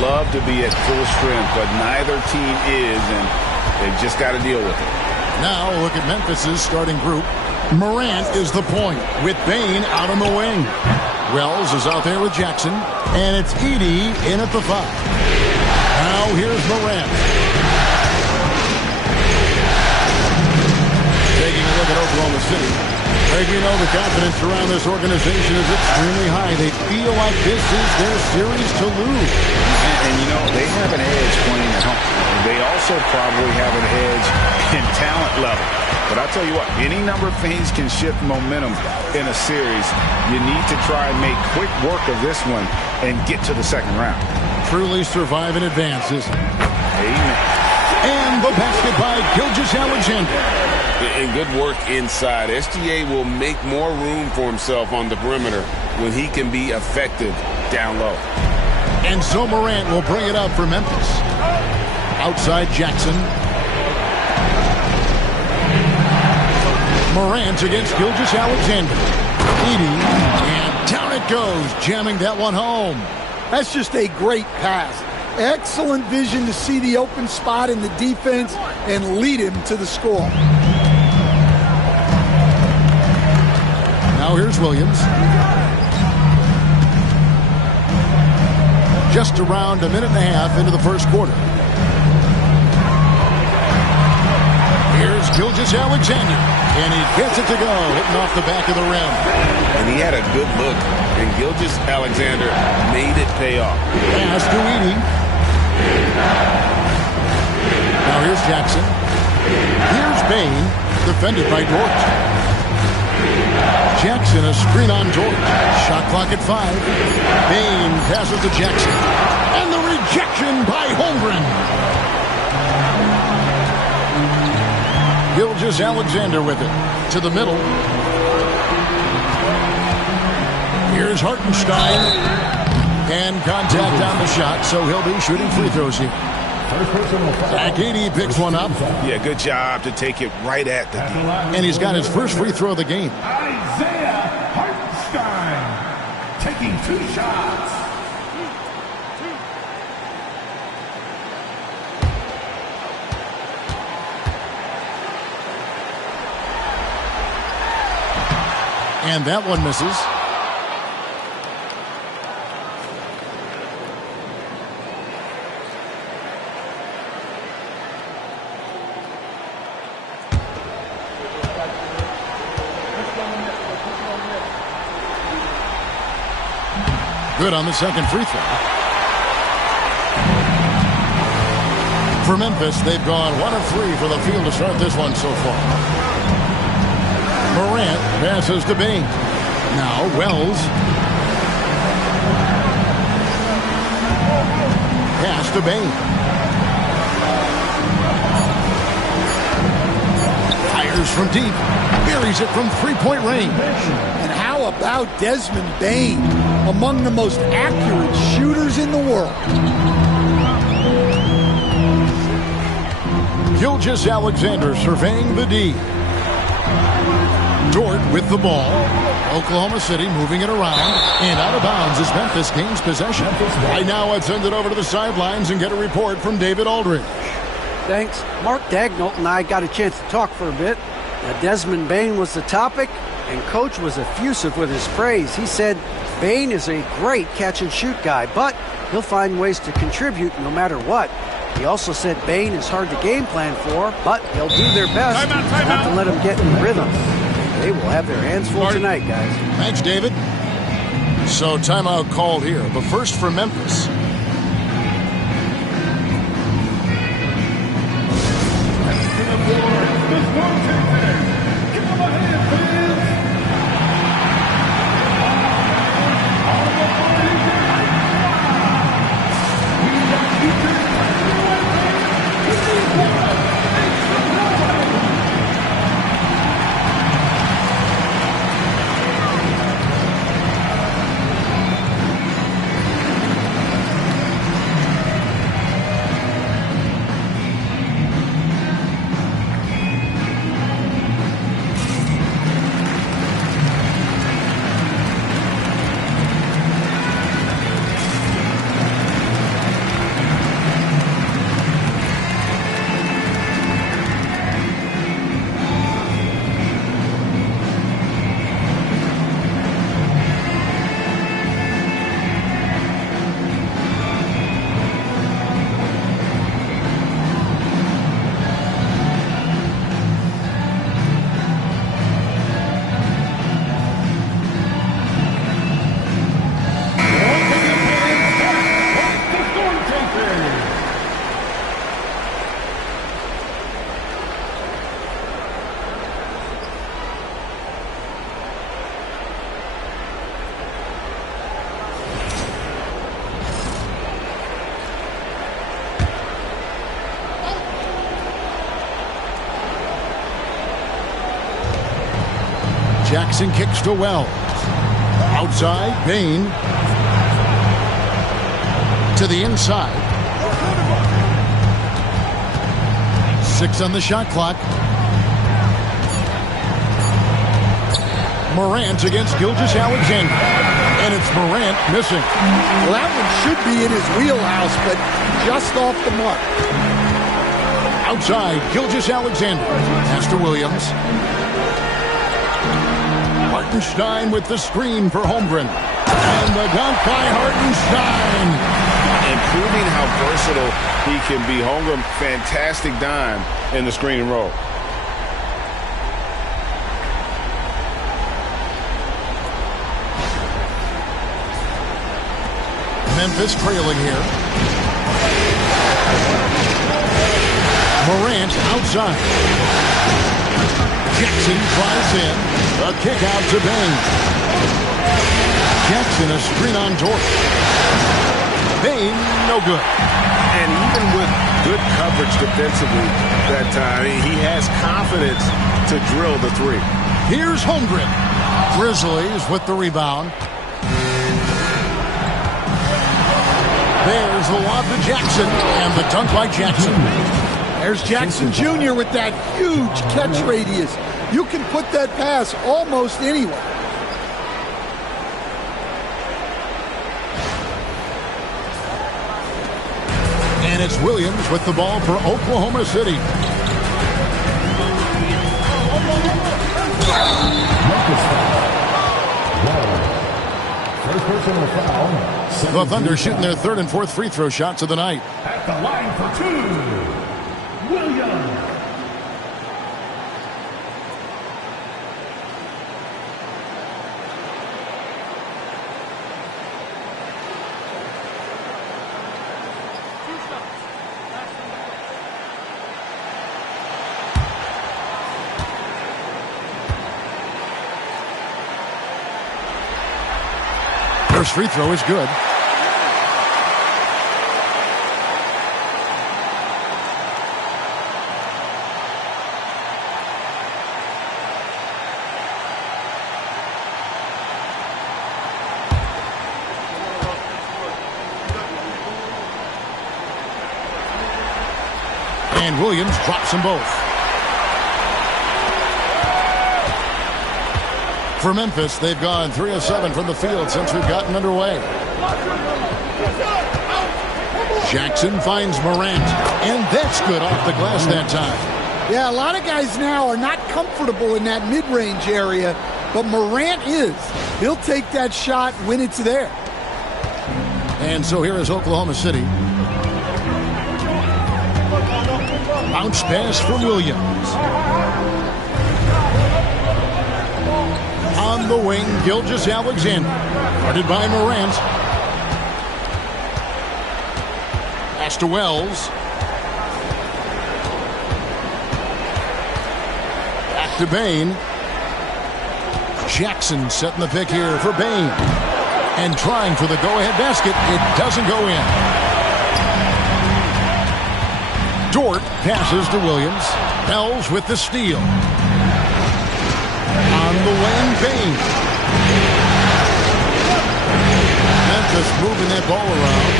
love to be at full strength, but neither team is, and they've just got to deal with it. Now look at Memphis's starting group. Morant is the point with Bane out on the wing. Wells is out there with Jackson, and it's Edey in at the 5. Now here's Morant. Taking a look at Oklahoma City. Greg, you know the confidence around this organization is extremely high. They feel like this is their series to lose. And you know, they have an edge playing at home. They also probably have an edge in talent level. But I'll tell you what, any number of things can shift momentum in a series. You need to try and make quick work of this one and get to the second round. Truly survive in advance, isn't it? Amen. And the basket by Gilgeous-Alexander. And good work inside. SGA will make more room for himself on the perimeter when he can be effective down low. And so Morant will bring it up for Memphis. Outside Jackson. Morant against Gilgeous-Alexander. Edey, and down it goes, jamming that one home. That's just a great pass. Excellent vision to see the open spot in the defense and lead him to the score. Now here's Williams. Just around a minute and a half into the first quarter. Here's Gilgeous-Alexander, and he gets it to go, hitting off the back of the rim. And he had a good look, and Gilgeous-Alexander made it pay off. Pass to Edey. Now here's Jackson. Here's Bane, defended by Dort. Jackson, a screen on Dort. Shot clock at 5. Bane passes to Jackson. And the rejection by Holmgren. Gilgeous-Alexander with it. To the middle. Here's Hartenstein. And contact on the shot, so he'll be shooting free throws here. Zachedey picks one up. Yeah, good job to take it right at the D. And he's got his first free throw of the game. Isaiah Hartenstein taking 2 shots. And that one misses. Good on the second free throw. For Memphis, they've gone 1 of 3 for the field to start this one so far. Morant passes to Bane. Now Wells. Pass to Bane. Fires from deep. Buries it from three-point range. And how about Desmond Bane, among the most accurate shooters in the world? Gilgeous-Alexander surveying the D. Dort with the ball. Oklahoma City moving it around. And out of bounds as Memphis gains possession. Right now, I'd send it over to the sidelines and get a report from David Aldridge. Thanks. Mark Dagnall and I got a chance to talk for a bit. Desmond Bane was the topic, and Coach was effusive with his praise. He said Bane is a great catch-and-shoot guy, but he'll find ways to contribute no matter what. He also said Bane is hard to game plan for, but they'll do their best not to let him get in rhythm. They will have their hands full tonight, guys. Thanks, David. So timeout called here, but first for Memphis. Jackson kicks to Wells. Outside, Bane. To the inside. 6 on the shot clock. Morant against Gilgeous-Alexander. And it's Morant missing. Well, that one should be in his wheelhouse, but just off the mark. Outside, Gilgeous-Alexander. Pass to Williams. Hartenstein with the screen for Holmgren. And the dunk by Hartenstein. And proving how versatile he can be. Holmgren, fantastic dime in the screen and roll. Memphis trailing here. Morant outside. Jackson drives in. A kick out to Bane. Jackson a screen on Dort. Bane, no good. And even with good coverage defensively that time, he has confidence to drill the three. Here's Holmgren. Grizzlies with the rebound. There's the lob to Jackson, and the dunk by Jackson. There's Jackson Jr. with that huge catch radius. You can put that pass almost anywhere. And it's Williams with the ball for Oklahoma City. First personal foul. The Thunder shooting their 3rd and 4th free throw shots of the night. At the line for 2, Williams. First free throw is good. And Williams drops them both. For Memphis, they've gone 3 of 7 from the field since we've gotten underway. Jackson finds Morant, and that's good off the glass that time. Yeah, a lot of guys now are not comfortable in that mid-range area, but Morant is. He'll take that shot when it's there. And so here is Oklahoma City. Bounce pass for Williams. On the wing, Gilgeous-Alexander. Guarded by Morant. Pass to Wells. Back to Bane. Jackson setting the pick here for Bane. And trying for the go-ahead basket. It doesn't go in. Dort passes to Williams. Wells with the steal. On the wing, Bane. Memphis moving that ball around.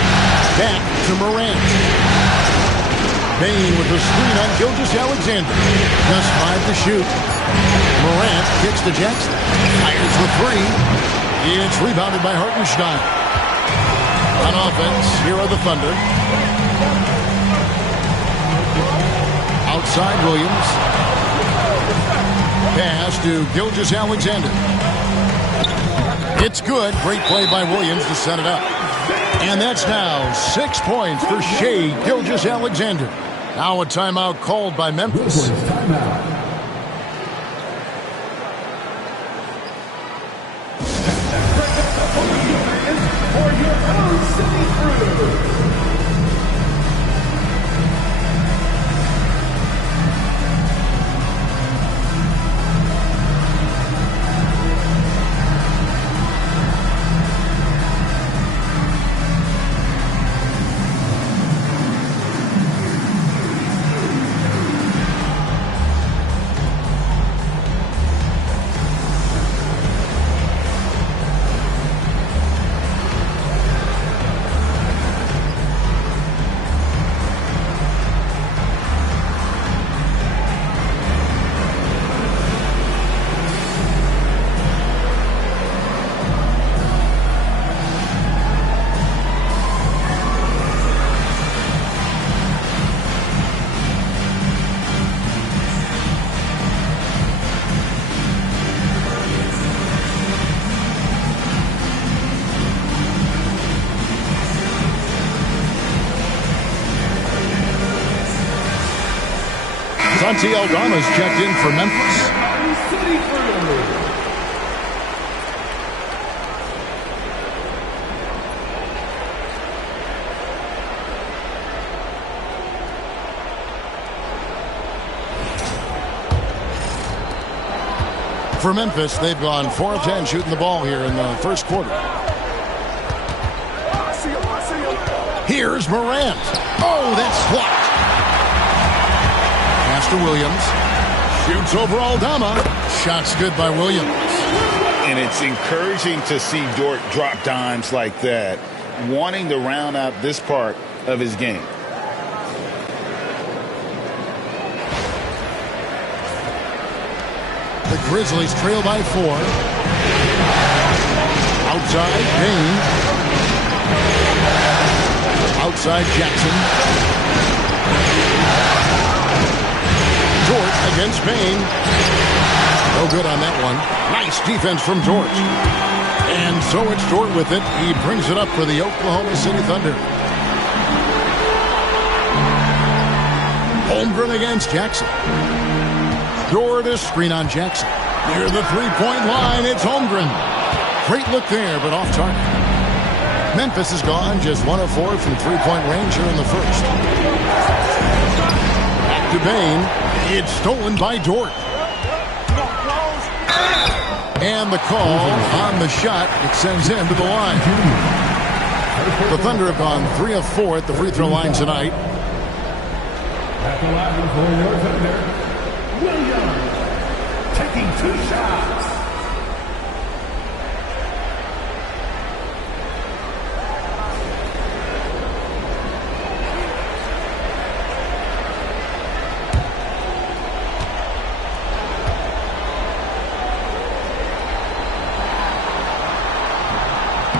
Back to Morant. Bane with the screen on Gilgeous-Alexander. Just 5 to shoot. Morant kicks to Jackson. Fires the 3. It's rebounded by Hartenstein. On offense, here are the Thunder. Outside Williams. Pass to Gilgeous-Alexander. It's good. Great play by Williams to set it up. And that's now 6 points for Shai Gilgeous-Alexander. Now a timeout called by Memphis. Timeout. For your own city crew. Santi Aldama's checked in for Memphis. For Memphis, they've gone 4 of 10 shooting the ball here in the first quarter. Here's Morant. Oh, that's blocked. Pass to Williams. Shoots over Aldama. Shot's good by Williams. And it's encouraging to see Dort drop dimes like that, wanting to round out this part of his game. The Grizzlies trail by 4. Outside, Bane. Outside, Jackson. Dort against Bane. No good on that one. Nice defense from Dort. And so it's Dort with it. He brings it up for the Oklahoma City Thunder. Holmgren against Jackson. Dort is screen on Jackson. Near the three-point line, it's Holmgren. Great look there, but off target. Memphis is gone, just 1 of 4 from three-point range here in the first. Back to Bane. It's stolen by Dort. And the call on the shot, it sends him to the line. The Thunder have gone 3 of 4 at the free throw line tonight. At the line for your Thunder, Williams taking 2 shots.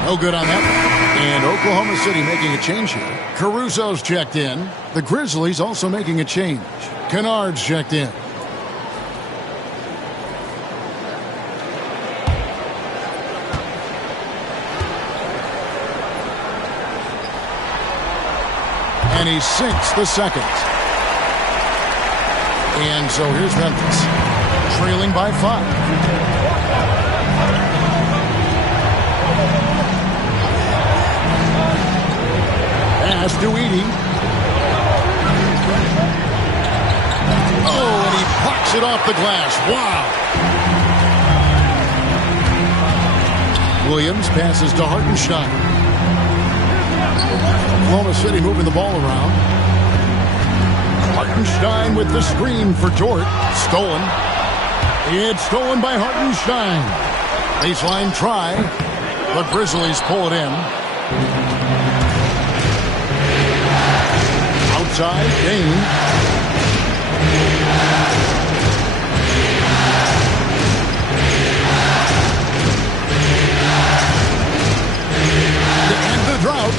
No good on that one. And Oklahoma City making a change here. Caruso's checked in. The Grizzlies also making a change. Kennard's checked in. And he sinks the second. And so here's Memphis, trailing by 5. Pass to Edey. Oh, and he blocks it off the glass. Wow. Williams passes to Hartenstein. Oklahoma City moving the ball around. Hartenstein with the screen for Dort. Stolen. It's stolen by Hartenstein. Baseline try. The Grizzlies pull it in. Outside, Bane. To end the drought,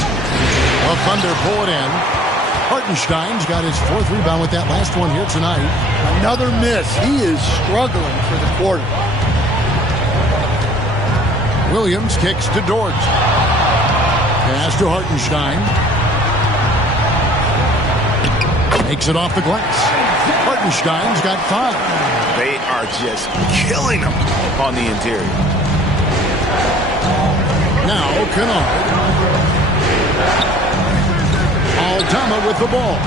the Thunder pull it in. Hartenstein's got his 4th rebound with that last one here tonight. Another miss. He is struggling for the quarter. Williams kicks to Dort. Pass to Hartenstein. Takes it off the glass. Hartenstein's got 5. They are just killing them on the interior. Now Kennard. Aldama with the ball.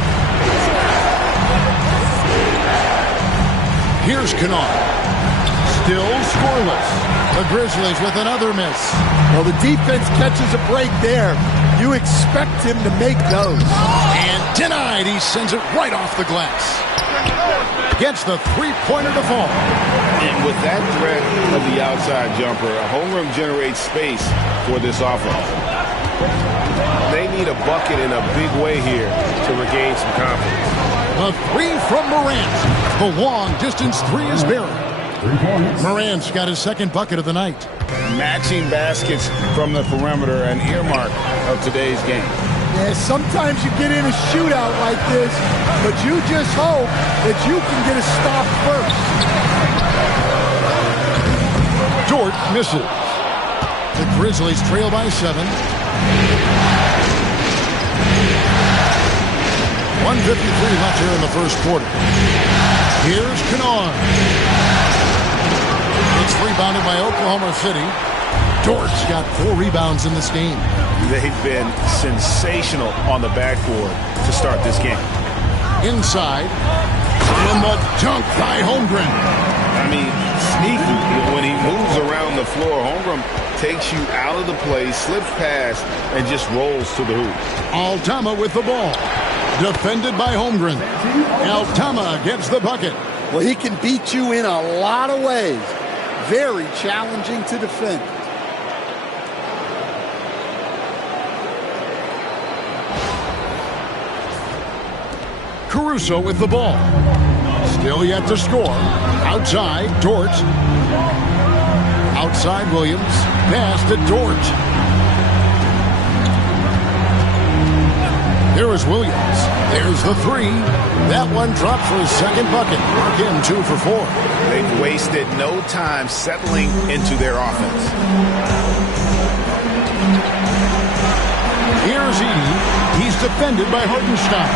Here's Kennard. Still scoreless. The Grizzlies with another miss. Well, the defense catches a break there. You expect him to make those. And denied. He sends it right off the glass. Gets the three-pointer to fall. And with that threat of the outside jumper, a homeroom generates space for this offense. They need a bucket in a big way here to regain some confidence. The 3 from Morant. The long-distance 3 is buried. Morant's got his 2nd bucket of the night. Matching baskets from the perimeter, an earmark of today's game. Yeah, sometimes you get in a shootout like this, but you just hope that you can get a stop first. Dort misses. The Grizzlies trail by 7. 1:53 left here in the first quarter. Here's Kennard. It's rebounded by Oklahoma City. Dort's got 4 rebounds in this game. They've been sensational on the backboard to start this game. Inside. And the dunk by Holmgren. I mean, sneaky. When he moves around the floor, Holmgren takes you out of the play, slips past, and just rolls to the hoop. Altama with the ball. Defended by Holmgren. Altama gets the bucket. Well, he can beat you in a lot of ways. Very challenging to defend. Caruso with the ball. Still yet to score. Outside, Dort. Outside, Williams. Pass to Dort. Here is Williams. There's the 3. That one drops for his second bucket. Again, 2 for 4. They've wasted no time settling into their offense. Here's Edey. He's defended by Hartenstein.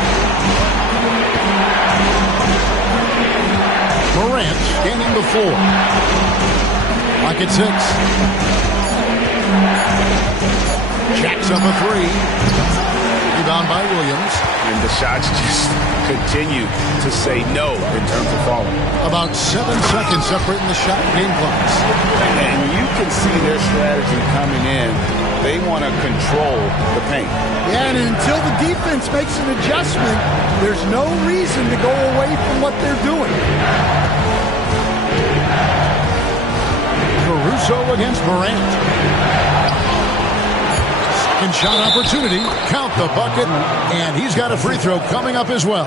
Morant scanning the floor. Lock at 6. Jacks up a 3. Rebound by Williams. And the shots just continue to say no in terms of falling. About 7 seconds separating the shot game clocks. And you can see their strategy coming in. They want to control the paint. Yeah, and until the defense makes an adjustment, there's no reason to go away from what they're doing. Caruso against Morant. Second shot opportunity. Count the bucket. And he's got a free throw coming up as well.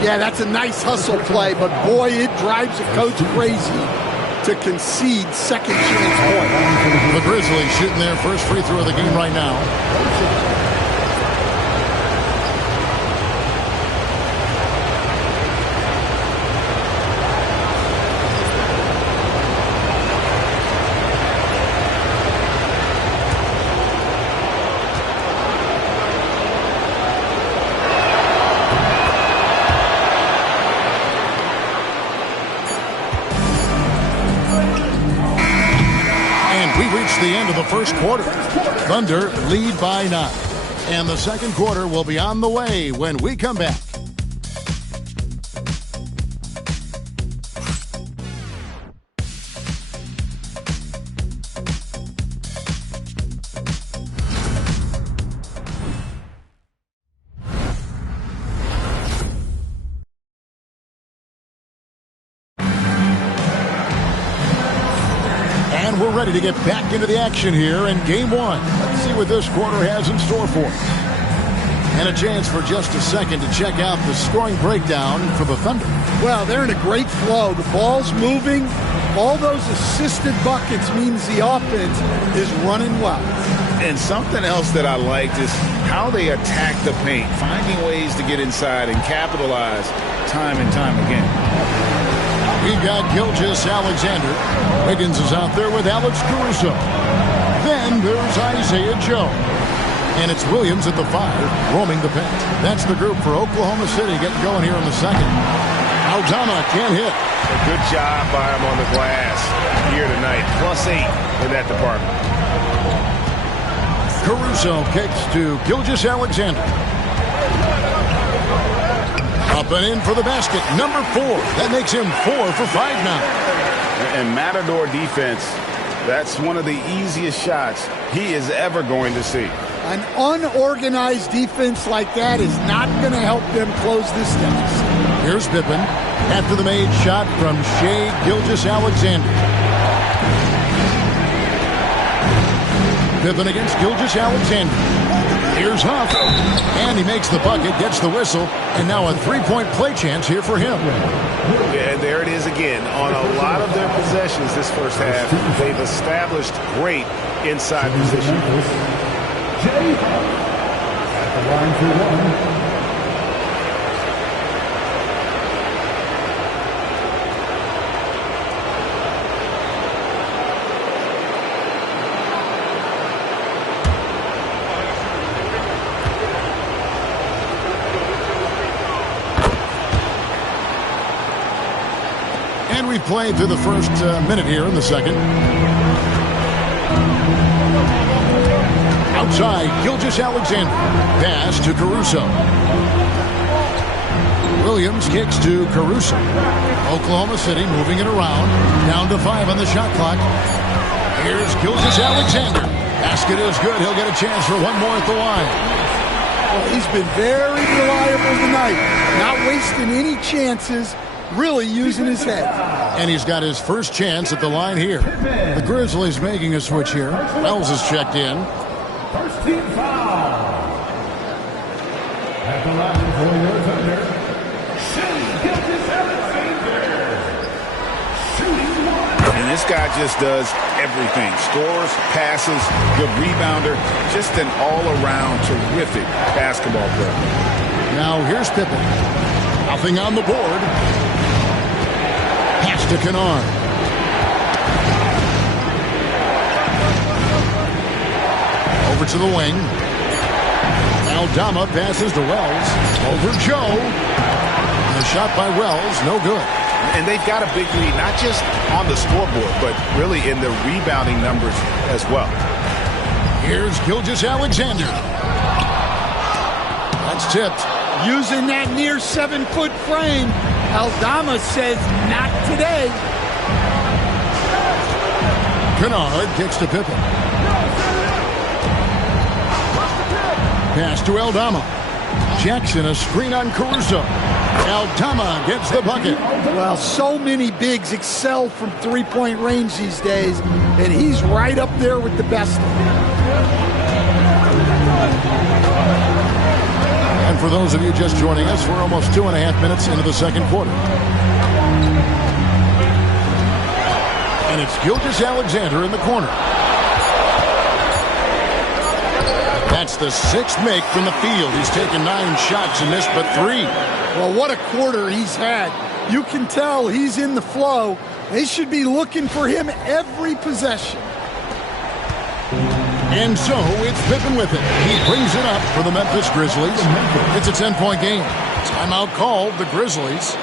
Yeah, that's a nice hustle play, but boy, it drives a coach crazy to concede second chance point. The Grizzlies shooting their first free throw of the game right now. The end of the first quarter. Thunder lead by 9. And the second quarter will be on the way when we come back. We're ready to get back into the action here in game 1. Let's see what this quarter has in store for us. And a chance for just a second to check out the scoring breakdown for the Thunder. Well, they're in a great flow. The ball's moving. All those assisted buckets means the offense is running well. And something else that I liked is how they attack the paint, finding ways to get inside and capitalize time and time again. We've got Gilgeous-Alexander. Wiggins is out there with Alex Caruso. Then there's Isaiah Joe. And it's Williams at the 5, roaming the paint. That's the group for Oklahoma City getting going here in the second. Altama can't hit. A good job by him on the glass here tonight. +8 in that department. Caruso kicks to Gilgeous-Alexander. Up and in for the basket, number 4. That makes him 4 for 5 now. And Matador defense, that's one of the easiest shots he is ever going to see. An unorganized defense like that is not going to help them close this deficit. Here's Pippen after the made shot from Shai Gilgeous-Alexander. Pippen against Gilgeous-Alexander. Here's Huff, and he makes the bucket, gets the whistle, and now a 3-point play chance here for him. Yeah, and there it is again. On a lot of their possessions this first half, they've established great inside position. Jay Huff at the line for 1. And we've played through the first minute here in the second. Outside, Gilgeous-Alexander. Pass to Caruso. Williams kicks to Caruso. Oklahoma City moving it around. Down to 5 on the shot clock. Here's Gilgeous-Alexander. Basket is good. He'll get a chance for one more at the line. Well, he's been very reliable tonight. Not wasting any chances. Really using his head. And he's got his first chance at the line here. The Grizzlies making a switch here. Wells is checked in. First team foul. At the line for your thunder, Gilgeous-Alexander. Shooting one. And this guy just does everything. Scores, passes, good rebounder. Just an all-around terrific basketball player. Now here's Pippen. Nothing on the board. Pass to Kennard. Over to the wing. Aldama passes to Wells. Over Joe. The shot by Wells, no good. And they've got a big lead, not just on the scoreboard, but really in the rebounding numbers as well. Here's Gilgeous-Alexander. That's tipped. Using that near 7-foot frame. Aldama says, not today. Kennard kicks to Pippen. Pass to Aldama. Jackson, a screen on Caruso. Aldama gets the bucket. Well, so many bigs excel from three-point range these days, and he's right up there with the best. And for those of you just joining us, we're almost 2.5 minutes into the second quarter. And it's Gilgeous-Alexander in the corner. That's the 6th make from the field. He's taken 9 shots and missed but 3. Well, what a quarter he's had. You can tell he's in the flow. They should be looking for him every possession. And so it's Pippen with it. He brings it up for the Memphis Grizzlies. It's a 10-point game. Timeout called the Grizzlies.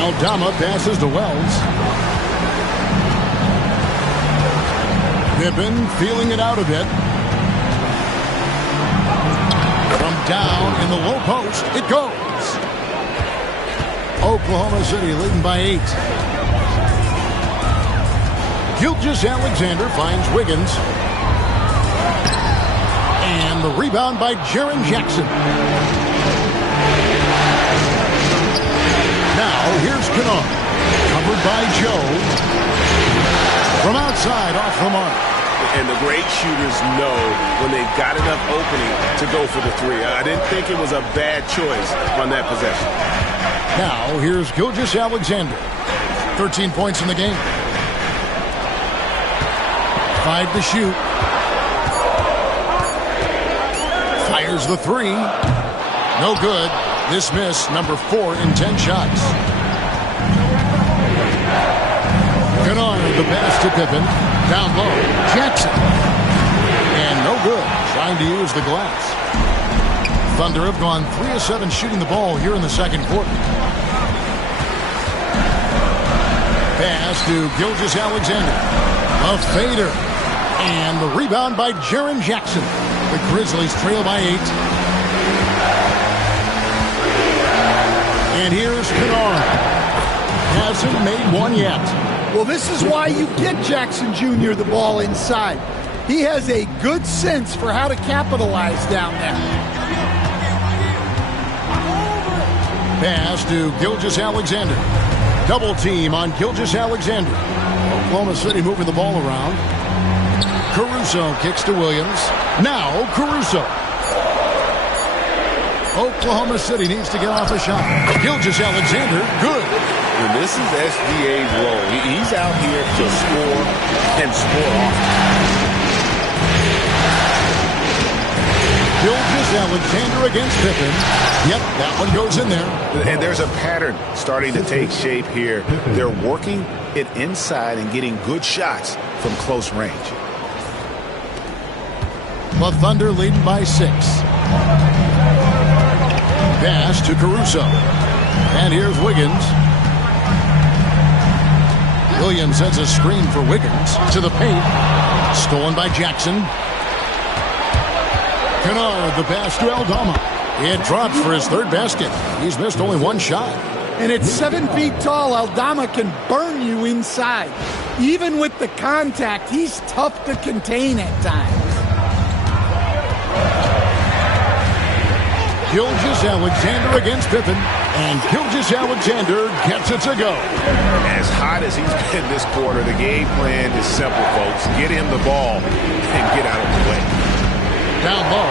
Aldama passes to Wells. Pippen feeling it out a bit. From down in the low post, it goes. Oklahoma City leading by 8. Gilgeous-Alexander finds Wiggins. And the rebound by Jaren Jackson. Now, here's Kennard. Covered by Joe. From outside, off the mark. And the great shooters know when they've got enough opening to go for the 3. I didn't think it was a bad choice on that possession. Now, here's Gilgeous-Alexander. 13 points in the game. 5 to shoot. Fires the three. No good. This miss, number 4 in 10 shots. Kennard, the pass to Pippen. Down low. Jackson. And no good. Trying to use the glass. Thunder have gone 3 of 7 shooting the ball here in the second quarter. Pass to Gilgeous-Alexander. A fader. And the rebound by Jaren Jackson. The Grizzlies trail by 8. And here's Kennard. Hasn't made one yet. Well, this is why you get Jackson Jr. the ball inside. He has a good sense for how to capitalize down there. Pass to Gilgeous-Alexander. Double team on Gilgeous-Alexander. Oklahoma City moving the ball around. Caruso kicks to Williams. Now Caruso. Oklahoma City needs to get off a shot. Gilgeous-Alexander, good. And this is SGA's role. He's out here to score and score often. Gilgeous-Alexander against Pippen. Yep, that one goes in there. And there's a pattern starting to take shape here. They're working it inside and getting good shots from close range. The Thunder leading by 6. Pass to Caruso. And here's Wiggins. Williams sends a screen for Wiggins to the paint. Stolen by Jackson. Kennard, the pass to Aldama. It drops for his 3rd basket. He's missed only 1 shot. And at 7 feet tall, Aldama can burn you inside. Even with the contact, he's tough to contain at times. Gilgeous-Alexander against Pippen. And Gilgeous-Alexander gets it to go. As hot as he's been this quarter, the game plan is simple, folks. Get him the ball and get out of the way. Down low.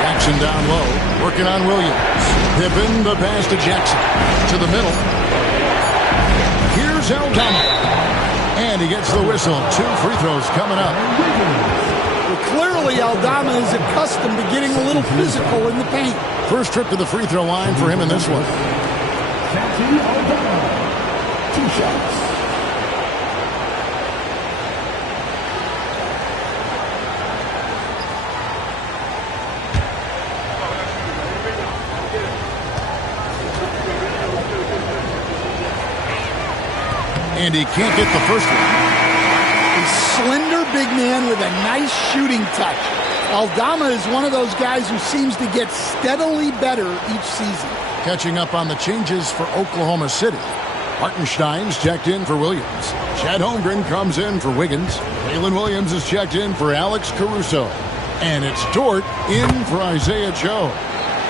Jackson down low. Working on Williams. Pippen, the pass to Jackson. To the middle. Here's Aldama. And he gets the whistle. 2 free throws coming up. Well, clearly, Aldama is accustomed to getting a little physical in the paint. First trip to the free throw line for him in this one. Aldama. 2 shots. And he can't get the first one. A slender big man with a nice shooting touch. Aldama is one of those guys who seems to get steadily better each season. Catching up on the changes for Oklahoma City. Hartenstein's checked in for Williams. Chad Holmgren comes in for Wiggins. Waylon Williams is checked in for Alex Caruso. And it's Dort in for Isaiah Joe.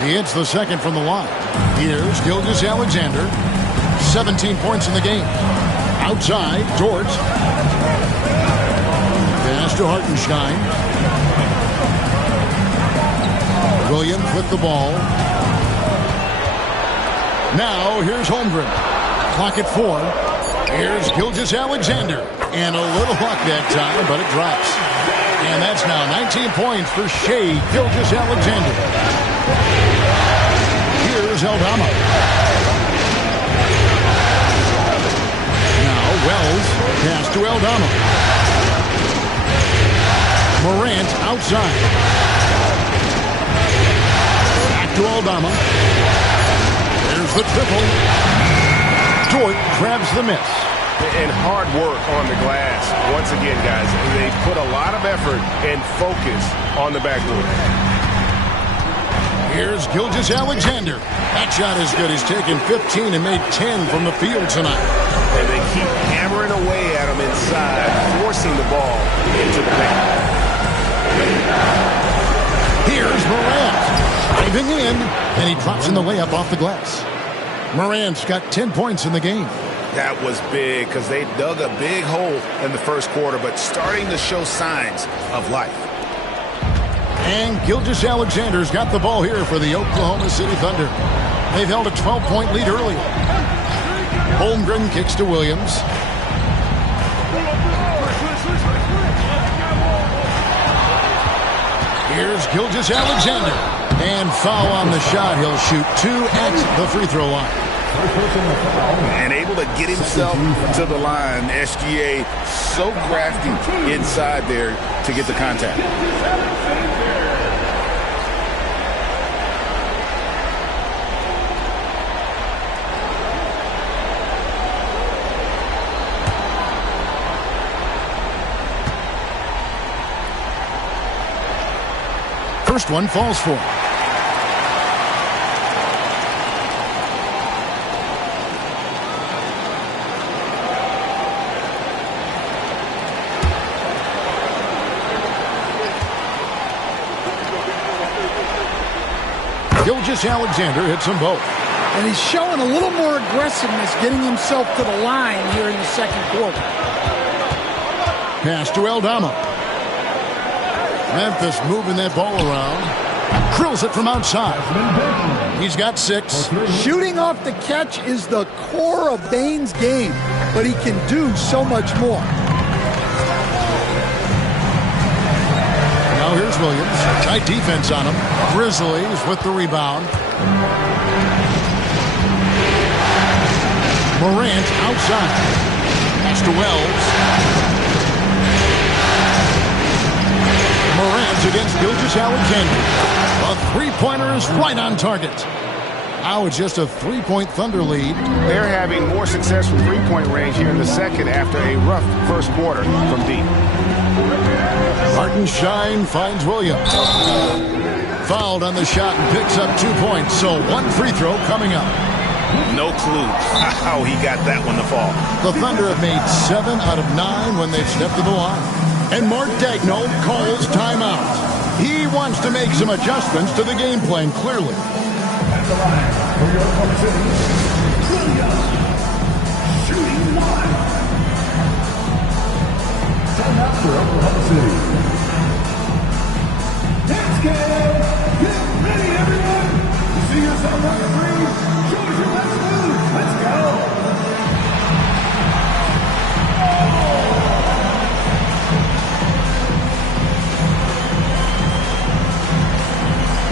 He hits the second from the line. Here's Gilgeous-Alexander. 17 points in the game. Outside, Dort. Pass to Hartenstein. Williams with the ball. Now, here's Holmgren. Clock at 4. Here's Gilgeous-Alexander. And a little luck that time, but it drops. And that's now 19 points for Shai Gilgeous-Alexander. Here's Aldama. Wells, pass to Aldama. Morant outside. Back to Aldama. There's the triple. Dort grabs the miss. And hard work on the glass. Once again, guys, they put a lot of effort and focus on the backboard. Here's Gilgeous-Alexander. That shot is good. He's taken 15 and made 10 from the field tonight. And they keep hammering away at him inside, forcing the ball into the paint. Here's Morant. Driving in, and he drops in the layup off the glass. Morant's got 10 points in the game. That was big because they dug a big hole in the first quarter, but starting to show signs of life. And Gilgeous-Alexander's got the ball here for the Oklahoma City Thunder. They've held a 12-point lead early. Holmgren kicks to Williams. Here's Gilgeous-Alexander. And foul on the shot. He'll shoot 2 at the free throw line. And able to get himself to the line. SGA so crafty inside there to get the contact. First one falls for him. Gilgeous-Alexander hits them both. And he's showing a little more aggressiveness getting himself to the line here in the second quarter. Pass to Aldama. Memphis moving that ball around. Drills it from outside. He's got 6. Shooting off the catch is the core of Bane's game, but he can do so much more. Now here's Williams. Tight defense on him. Grizzlies with the rebound. Morant outside. Pass to Wells. Morant against Gilgeous-Alexander. A three-pointer is right on target. Now it's just a 3-point Thunder lead. They're having more success from three-point range here in the second after a rough first quarter from deep. Hartenstein finds Williams. Fouled on the shot and picks up 2 points. So 1 free throw coming up. No clue how he got that one to fall. The Thunder have made 7 out of 9 when they've stepped to the line. And Mark Daigneault calls timeout. He wants to make some adjustments to the game plan, clearly. At the line for your Oklahoma City, Williams, shooting 1. Timeout for Oklahoma City. Let's go. Get ready, everyone. You see yourself on the 3. Show us your best move. Let's go.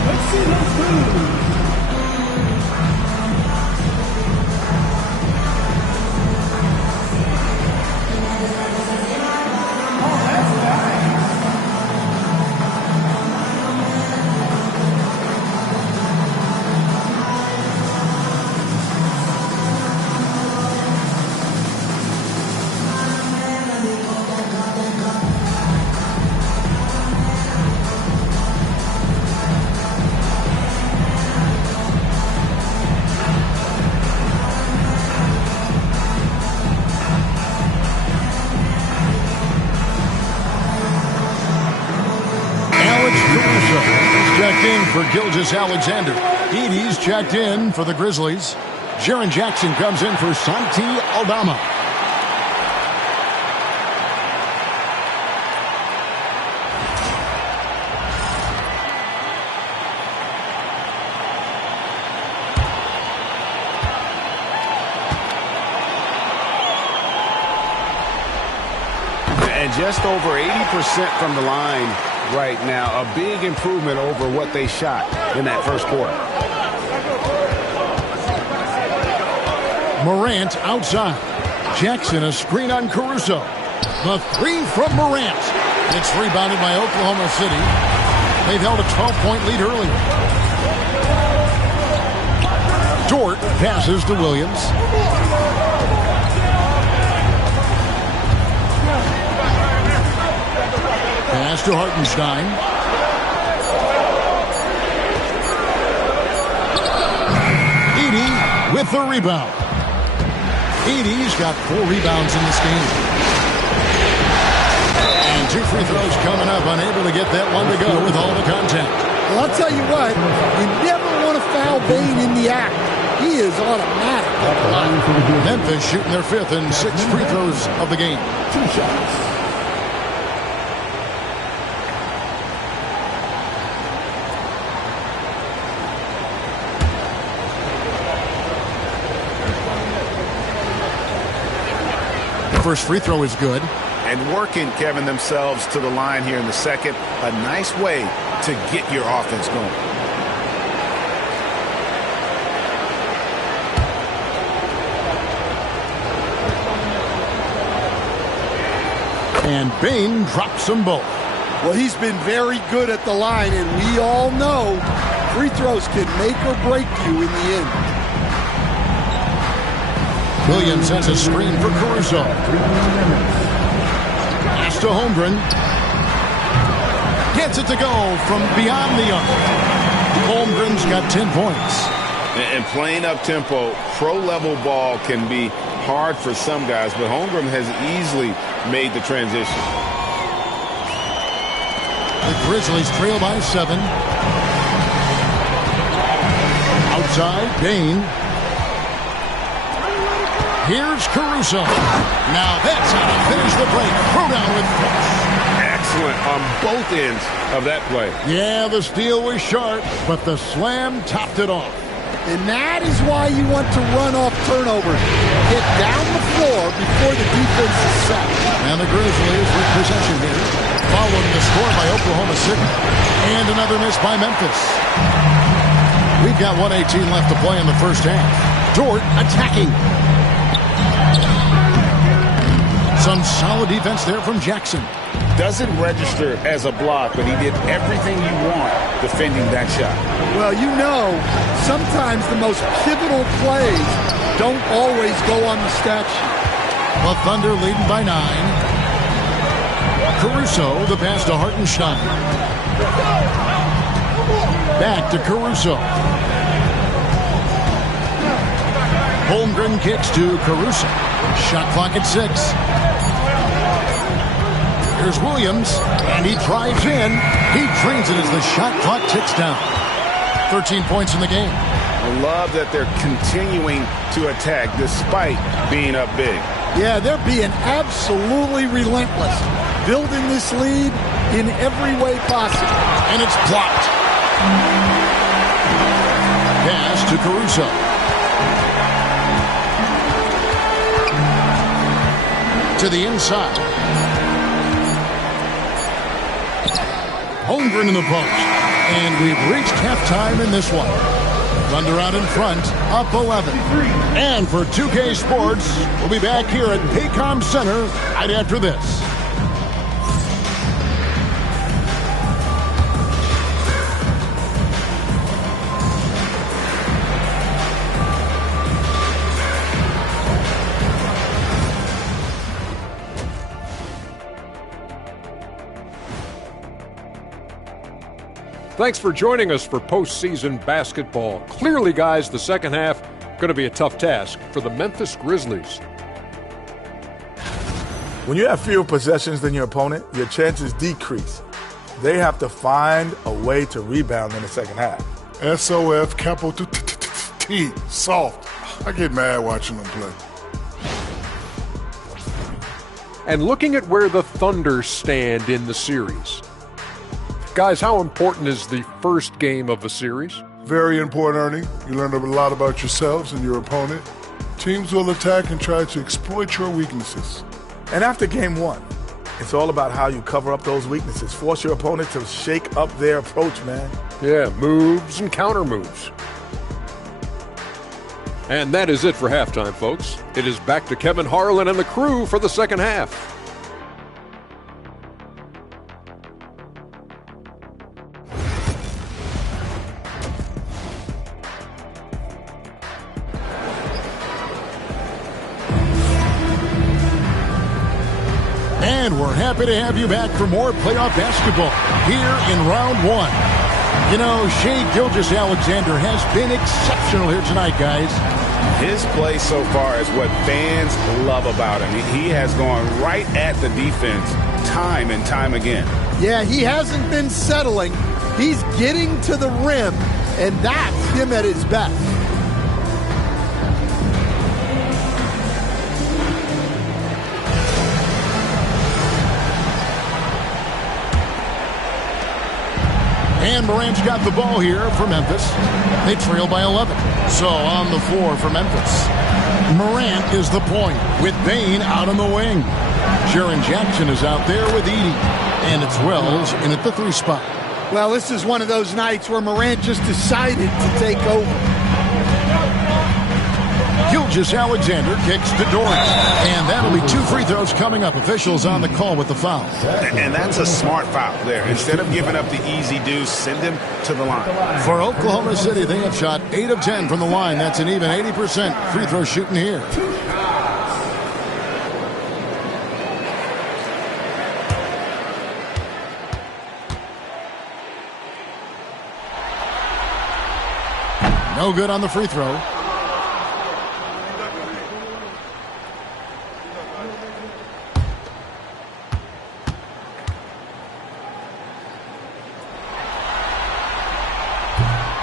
Let's see those moves. Checked in for Gilgeous-Alexander. Edey's checked in for the Grizzlies. Jaren Jackson comes in for Santi Aldama. And just over 80% from the line right now. A big improvement over what they shot in that first quarter. Morant outside. Jackson a screen on Caruso. The 3 from Morant. It's rebounded by Oklahoma City. They've held a 12-point lead early. Dort passes to Williams. Pass to Hartenstein. Edey with the rebound. Edey's got 4 rebounds in this game. And 2 free throws coming up. Unable to get that one to go with all the contact. Well, I'll tell you what, you never want to foul Bane in the act. He is automatic. Memphis shooting their 5th and 6th free throws of the game. 2 shots. first free throw is good. And working, Kevin, themselves to the line here in the second. A nice way to get your offense going. And Bane drops them both. Well, he's been very good at the line, and we all know free throws can make or break you in the end. Williams sends a screen for Caruso. Pass to Holmgren. Gets it to go from beyond the arc. Holmgren's got 10 points. And playing up-tempo, pro-level ball can be hard for some guys, but Holmgren has easily made the transition. The Grizzlies trail by 7. Outside, Bane. Here's Caruso. Now that's how to finish the break. Throw down with force. Excellent on both ends of that play. Yeah, the steal was sharp, but the slam topped it off. And that is why you want to run off turnovers. Get down the floor before the defense is set. And the Grizzlies with possession here. Following the score by Oklahoma City. And another miss by Memphis. We've got 1:18 left to play in the first half. Dort attacking. Some solid defense there from Jackson. Doesn't register as a block, but he did everything you want defending that shot. Well, you know, sometimes the most pivotal plays don't always go on the stat sheet. The Thunder leading by 9. Caruso, the pass to Hartenstein. Back to Caruso. Holmgren kicks to Caruso. Shot clock at 6. Here's Williams, and he drives in. He drains it as the shot clock ticks down. 13 points in the game. I love that they're continuing to attack despite being up big. Yeah, they're being absolutely relentless, building this lead in every way possible. And it's blocked. Pass to Caruso. To the inside. Holmgren in the post. And we've reached halftime in this one. Thunder out in front, up 11. And for 2K Sports, we'll be back here at Paycom Center right after this. Thanks for joining us for postseason basketball. Clearly, guys, the second half going to be a tough task for the Memphis Grizzlies. When you have fewer possessions than your opponent, your chances decrease. They have to find a way to rebound in the second half. SOF, capital T, soft. I get mad watching them play. And looking at where the Thunder stand in the series. Guys, how important is the first game of a series? Very important, Ernie. You learn a lot about yourselves and your opponent. Teams will attack and try to exploit your weaknesses. And after game 1, it's all about how you cover up those weaknesses. Force your opponent to shake up their approach, man. Yeah, moves and counter moves. And that is it for halftime, folks. It is back to Kevin Harlan and the crew for the second half. And we're happy to have you back for more playoff basketball here in round 1. You know, Shai Gilgeous-Alexander has been exceptional here tonight, guys. His play so far is what fans love about him. He has gone right at the defense time and time again. Yeah, he hasn't been settling. He's getting to the rim, and that's him at his best. And Morant's got the ball here for Memphis. They trail by 11. So on the floor for Memphis. Morant is the point with Bane out on the wing. Jaren Jackson is out there with Edey. And it's Wells in at the 3 spot. Well, this is one of those nights where Morant just decided to take over. Gilgeous-Alexander kicks to Dort. And that'll be 2 free throws coming up. Officials on the call with the foul. And that's a smart foul there. Instead of giving up the easy deuce, send him to the line. For Oklahoma City, they have shot 8 of 10 from the line. That's an even 80% free throw shooting here. No good on the free throw.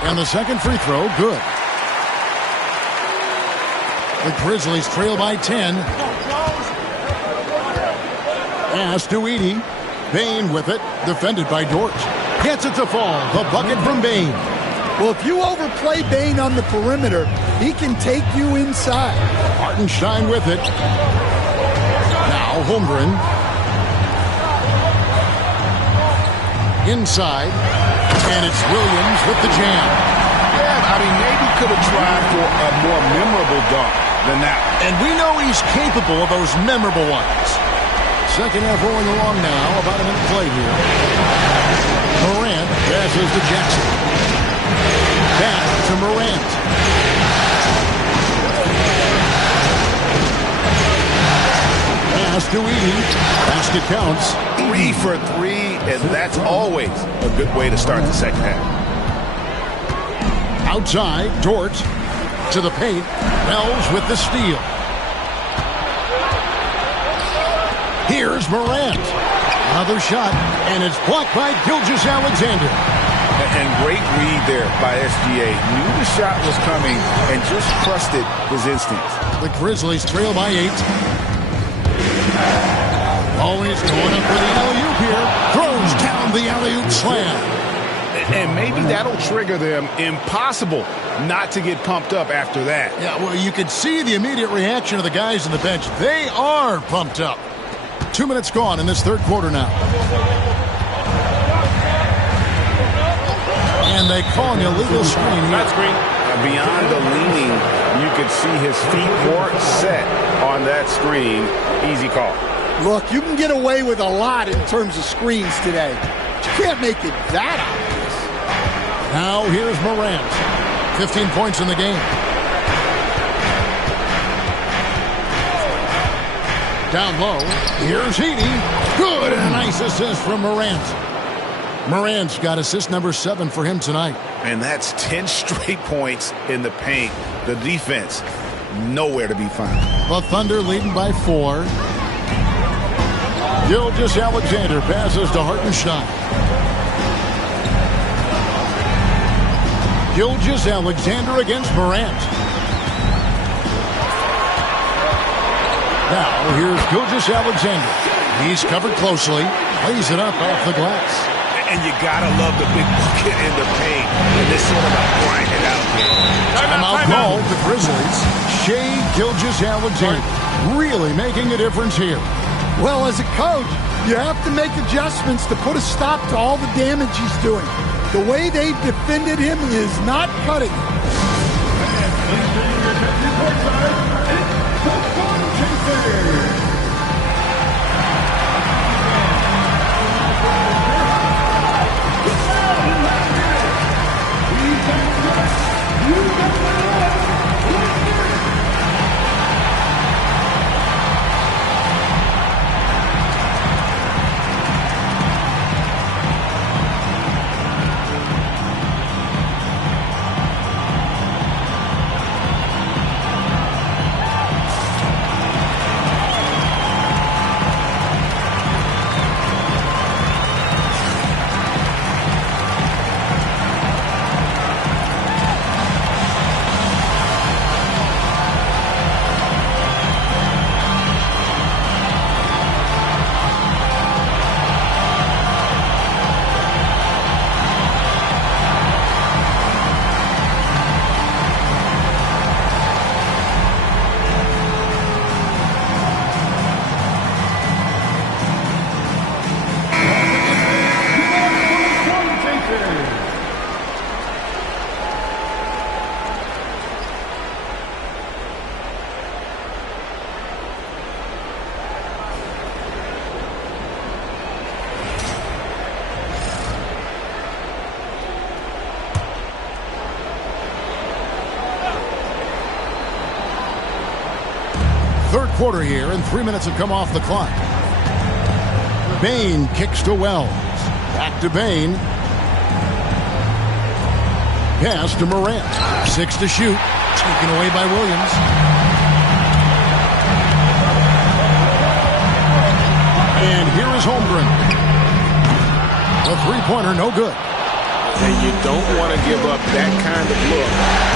And the second free throw, good. The Grizzlies trail by 10. Pass to Edey. Bane with it, defended by Dort. Gets it to fall. The bucket from Bane. Well, if you overplay Bane on the perimeter, he can take you inside. Hartenstein with it. Now Holmgren. Inside. And it's Williams with the jam. Yeah, I mean, maybe could have tried for a more memorable dunk than that. And we know he's capable of those memorable ones. Second half rolling along now. About a minute play here. Morant passes to Jackson. Back to Morant. Pass to Edey. Basket counts. 3 for 3, and that's always a good way to start the second half. Outside, Dort to the paint. Wells with the steal. Here's Morant. Another shot, and it's blocked by Gilgeous-Alexander. And great read there by SGA. Knew the shot was coming and just trusted his instincts. The Grizzlies trail by 8. Always going up for the alley-oop here. Throws down the alley-oop slam. And maybe that'll trigger them. Impossible not to get pumped up after that. Yeah, well, you could see the immediate reaction of the guys on the bench. They are pumped up. 2 minutes gone in this third quarter now. And they call an illegal screen. Not screen. Beyond the leaning, you could see his feet more set on that screen. Easy call. Look, you can get away with a lot in terms of screens today. But you can't make it that obvious. Now here's Morant. 15 points in the game. Down low. Here's Edey. Good. And a nice assist from Morant. Morant's got assist number 7 for him tonight. And that's 10 straight points in the paint. The defense, nowhere to be found. The Thunder leading by 4. Gilgeous-Alexander passes to Hartenstein. Gilgeous-Alexander against Morant. Now here's Gilgeous-Alexander. He's covered closely. Lays it up off the glass. And you gotta love the big bucket in the paint. And this sort of a grind it out game. Timeout call the Grizzlies. Shai Gilgeous-Alexander really making a difference here. Well, as a coach, you have to make adjustments to put a stop to all the damage he's doing. The way they defended him is not cutting it. quarter here, and 3 minutes have come off the clock. Bane kicks to Wells. Back to Bane. Pass to Morant. 6 to shoot. Taken away by Williams. And here is Holmgren. The three-pointer, no good. And you don't want to give up that kind of look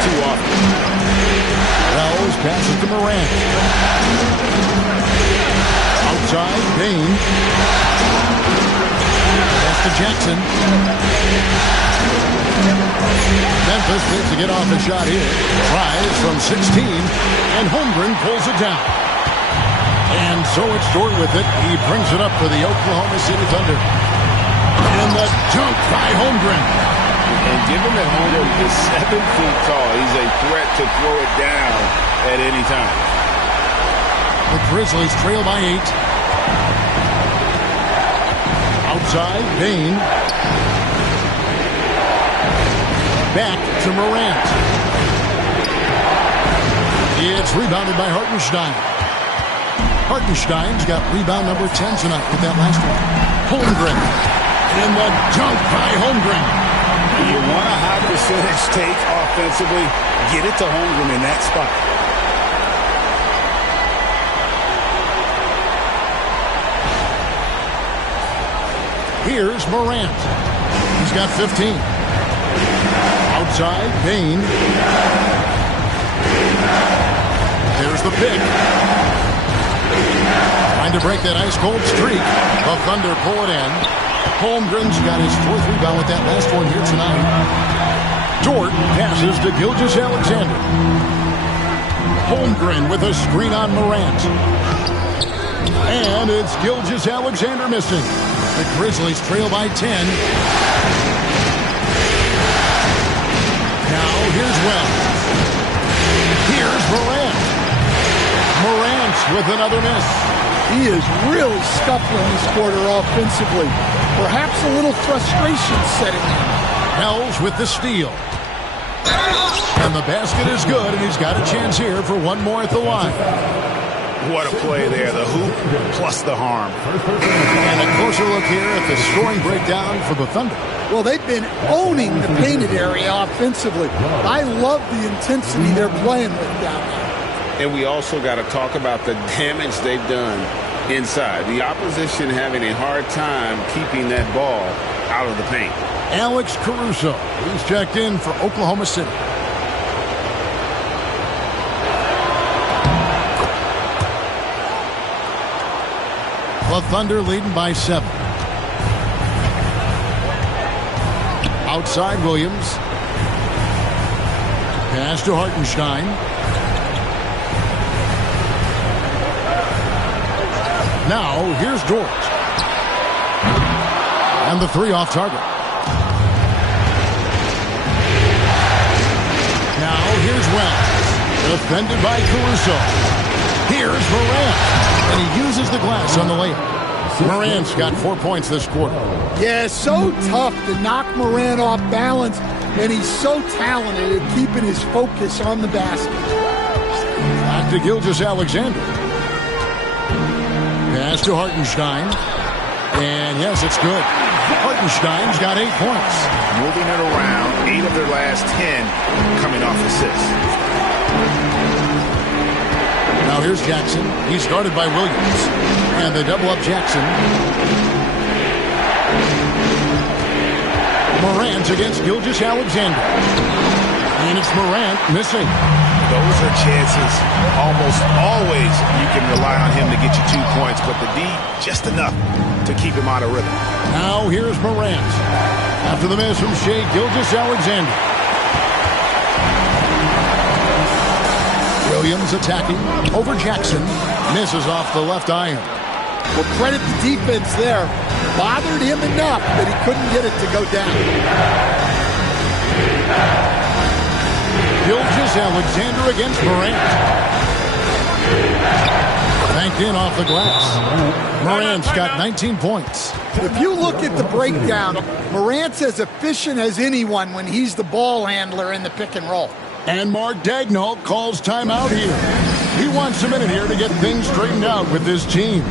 too often. Wells passes to Morant. Outside, Bane. Pass to Jackson. Memphis needs to get off the shot here. Tries from 16, and Holmgren pulls it down. And so it's Dort with it. He brings it up for the Oklahoma City Thunder. And the dunk by Holmgren. And given that Holmgren is 7 feet tall, he's a threat to throw it down at any time. The Grizzlies trail by 8. Outside, Bane. Back to Morant. It's rebounded by Hartenstein. Hartenstein's got rebound number 10 tonight with that last one. Holmgren. And the dunk by Holmgren. You want a high percentage take offensively, get it to Holmgren in that spot. Here's Morant. He's got 15. Outside, Bane. There's the pick. Trying to break that ice-cold streak. The Thunder pull it in. Holmgren's got his 4th rebound with that last one here tonight. Dort passes to Gilgeous-Alexander. Holmgren with a screen on Morant. And it's Gilgeous-Alexander missing. The Grizzlies trail by 10. Now here's Wells. Here's Morant. Morant with another miss. He is really scuffling this quarter offensively. Perhaps a little frustration setting in. Wells with the steal. And the basket is good, and he's got a chance here for one more at the line. What a play there, the hoop plus the harm. And a closer look here at the scoring breakdown for the Thunder. Well, they've been owning the painted area offensively. I love the intensity they're playing with down there. And we also got to talk about the damage they've done inside. The opposition having a hard time keeping that ball out of the paint. Alex Caruso, he's checked in for Oklahoma City. The Thunder leading by 7. Outside Williams. Pass to Hartenstein. Now here's Dort. And the 3 off target. Now here's Wells. Defended by Caruso. Here's Morant. And he uses the glass on the layup. Morant's got 4 points this quarter. Yeah, so tough to knock Morant off balance, and he's so talented at keeping his focus on the basket. Back to Gilgeous-Alexander. Pass to Hartenstein. And yes, it's good. Hartenstein's got 8 points. Moving it around, 8 of their last 10 coming off assists. Now here's Jackson. He's guarded by Williams. And they double up Jackson. Morant against Gilgeous-Alexander. And it's Morant missing. Those are chances. Almost always you can rely on him to get you 2 points, but the D, just enough to keep him out of rhythm. Now here's Morant. After the miss from Shai Gilgeous-Alexander. Williams attacking over Jackson. Misses off the left iron. Well, credit the defense there. Bothered him enough that he couldn't get it to go down. Gilgeous-Alexander against Morant. Banked in off the glass. Morant's got 19 points. If you look at the breakdown, Morant's as efficient as anyone when he's the ball handler in the pick and roll. And Mark Daigneault calls timeout here. He wants a minute here to get things straightened out with this team.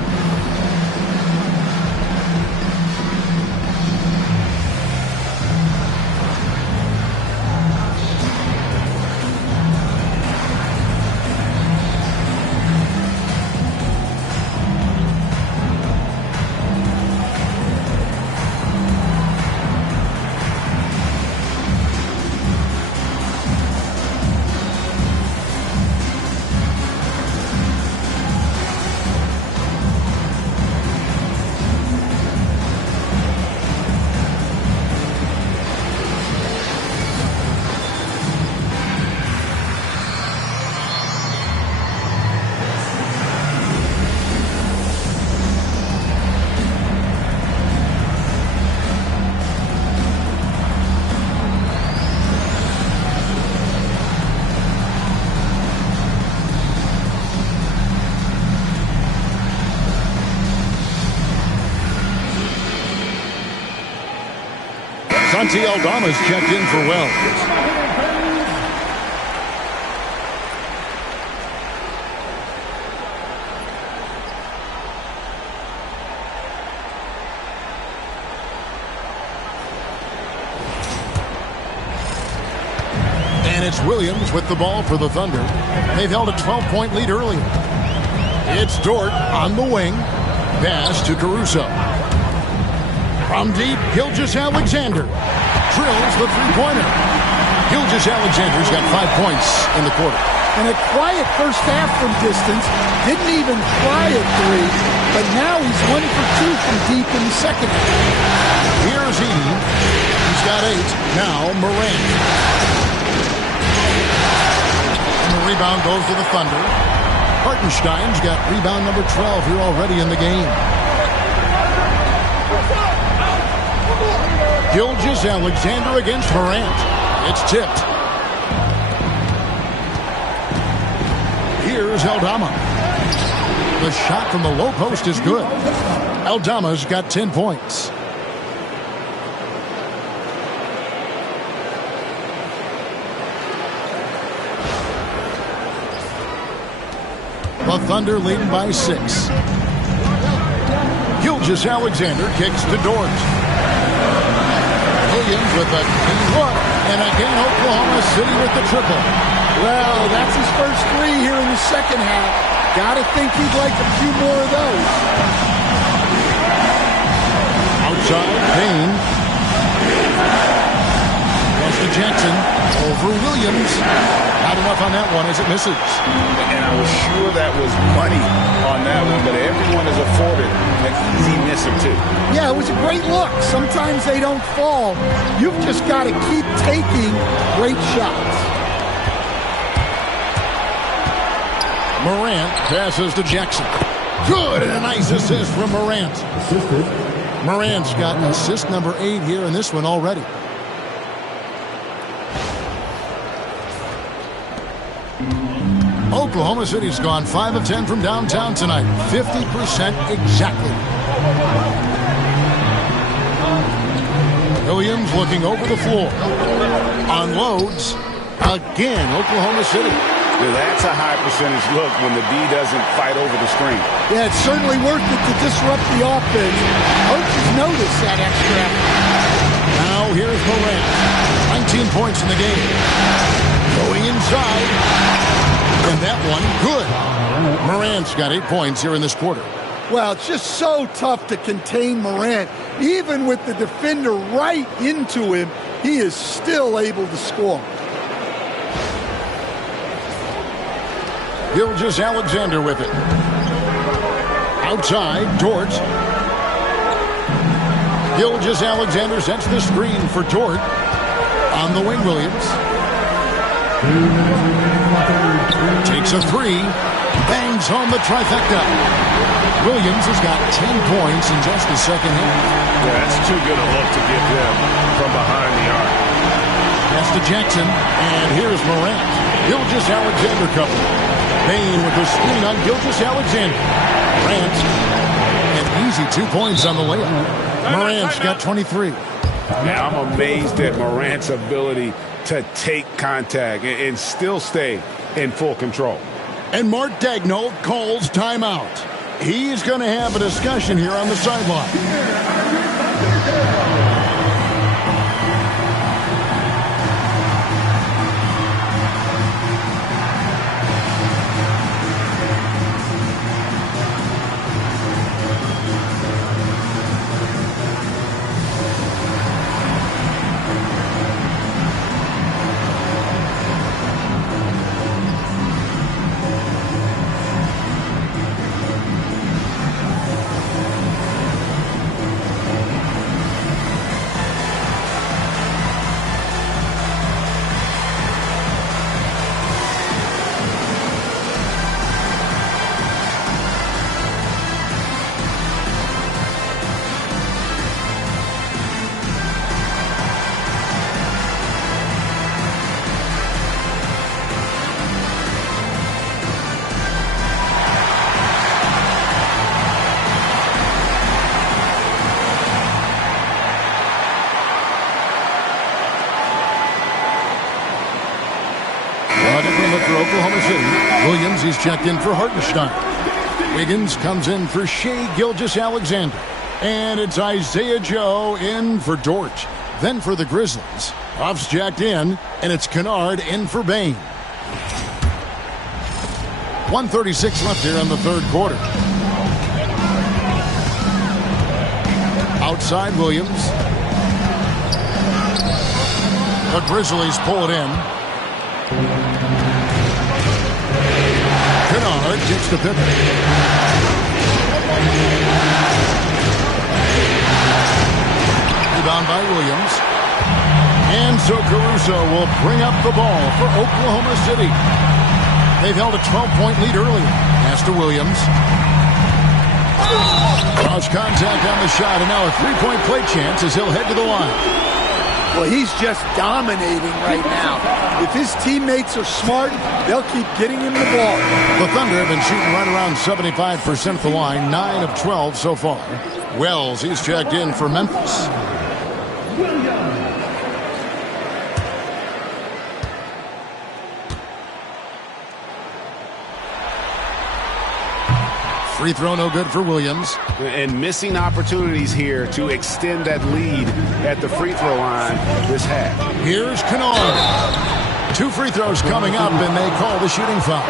Santi Aldama's checked in for Wells. And it's Williams with the ball for the Thunder. They've held a 12-point lead earlier. It's Dort on the wing. Pass to Caruso. From deep, Gilgeous-Alexander drills the three-pointer. Gilgeous-Alexander's got 5 points in the quarter. And a quiet first half from distance. Didn't even try a three, but now he's 1 for 2 from deep in the second half. Here's Edey. He's got 8. Now Morant. And the rebound goes to the Thunder. Hartenstein's got rebound number 12 here already in the game. Gilgeous-Alexander against Morant. It's tipped. Here's Aldama. The shot from the low post is good. Aldama's got 10 points. The Thunder leading by 6. Gilgeous-Alexander kicks to Dort. Williams with a clean look, and again Oklahoma City with the triple. Well, that's his first three here in the second half. Gotta think he'd like a few more of those. Outside, Payne. Pass to Jackson. Over Williams. Not enough on that one as it misses. And I was sure that was money on that one, but everyone is afforded an easy miss or two. Yeah, it was a great look. Sometimes they don't fall. You've just got to keep taking great shots. Morant passes to Jackson. Good, and a nice assist from Morant. Morant's got assist number 8 here in this one already. Oklahoma City's gone 5 of 10 from downtown tonight. 50% exactly. Williams looking over the floor. Unloads. Again, Oklahoma City. Well, that's a high percentage look when the D doesn't fight over the screen. Yeah, it's certainly worth it to disrupt the offense. Coaches notice that extra effort. Now here's Morant. 19 points in the game. Going inside. And that one, good. Morant's got 8 points here in this quarter. Well, it's just so tough to contain Morant. Even with the defender right into him, he is still able to score. Gilgeous-Alexander with it. Outside, Dort. Gilgeous-Alexander sets the screen for Dort. On the wing, Williams. Takes a 3. Bangs home the trifecta. Williams has got 10 points in just the second half. Yeah, that's too good a look to give them from behind the arc. Pass to Jackson, and here's Morant. Gilgeous-Alexander couple. Payne with the screen on Gilgeous-Alexander. Morant, an easy 2 points on the layup. Morant's got 23. Now I'm amazed at Morant's ability to take contact and still stay in full control. And Mark Daigneault calls timeout. He's going to have a discussion here on the sideline. For Oklahoma City. Williams, he's checked in for Hartenstein. Wiggins comes in for Shai Gilgeous-Alexander. And it's Isaiah Joe in for Dort. Then for the Grizzlies, Huff's jacked in, and it's Kennard in for Bane. 1:36 left here in the third quarter. Outside Williams. The Grizzlies pull it in. Kennard gets the pivot. Rebound by Williams. And so Caruso will bring up the ball for Oklahoma City. They've held a 12-point lead earlier. Pass to Williams. Cross contact on the shot, and now a three-point play chance as he'll head to the line. Well, he's just dominating right now. If his teammates are smart, they'll keep getting him the ball. The Thunder have been shooting right around 75% at the line, 9 of 12 so far. Wells, he's checked in for Memphis. Free throw no good for Williams. And missing opportunities here to extend that lead at the free throw line this half. Here's Kennard. 2 free throws coming up, and they call the shooting foul.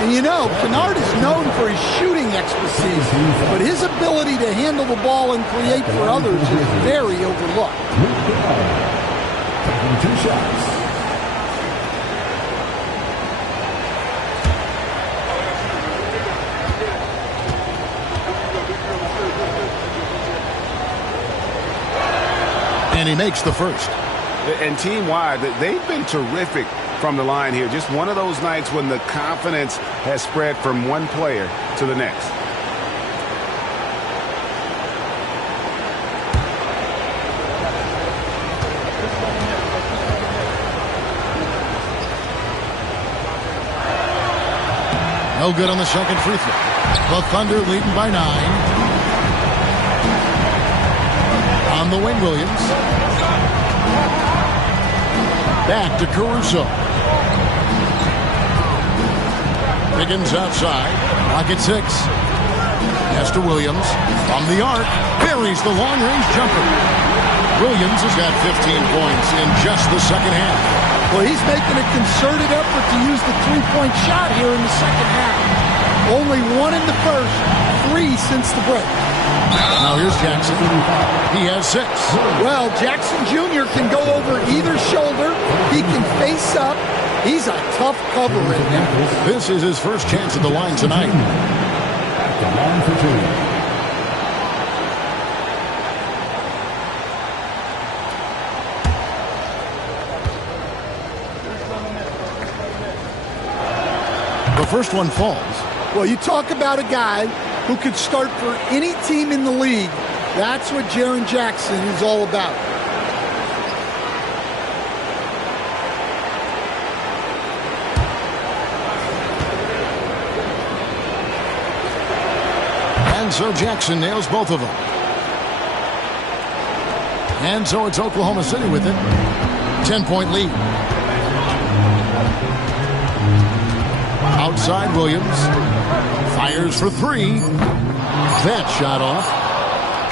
And you know, Kennard is known for his shooting expertise, but his ability to handle the ball and create for others is very overlooked. 2 shots. And he makes the first. And team-wide, they've been terrific from the line here. Just one of those nights when the confidence has spread from one player to the next. No good on the second free throw. The Thunder leading by 9. On the wing, Williams. Back to Caruso. Wiggins outside. Lock at 6. Pass to Williams. From the arc. Buries the long-range jumper. Williams has got 15 points in just the second half. Well, he's making a concerted effort to use the three-point shot here in the second half. Only 1 in the first, 3 since the break. Now here's Jackson. He has 6. Well, Jackson Jr. can go over either shoulder. He can face up. He's a tough cover right now. This is his first chance at the line tonight. At the line for 2. The first one falls. Well, you talk about a guy who could start for any team in the league. That's what Jaren Jackson is all about. And so Jackson nails both of them. And so it's Oklahoma City with it. 10-point lead. Outside Williams. Fires for three. That shot off.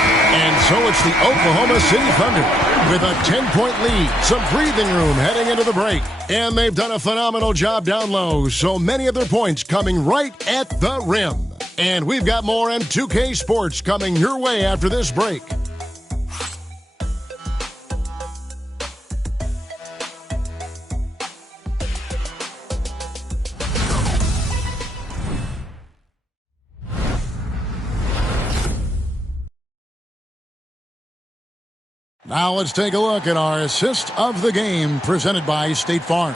And so it's the Oklahoma City Thunder with a 10-point lead. Some breathing room heading into the break. And they've done a phenomenal job down low. So many of their points coming right at the rim. And we've got more in 2K Sports coming your way after this break. Now let's take a look at our assist of the game presented by State Farm.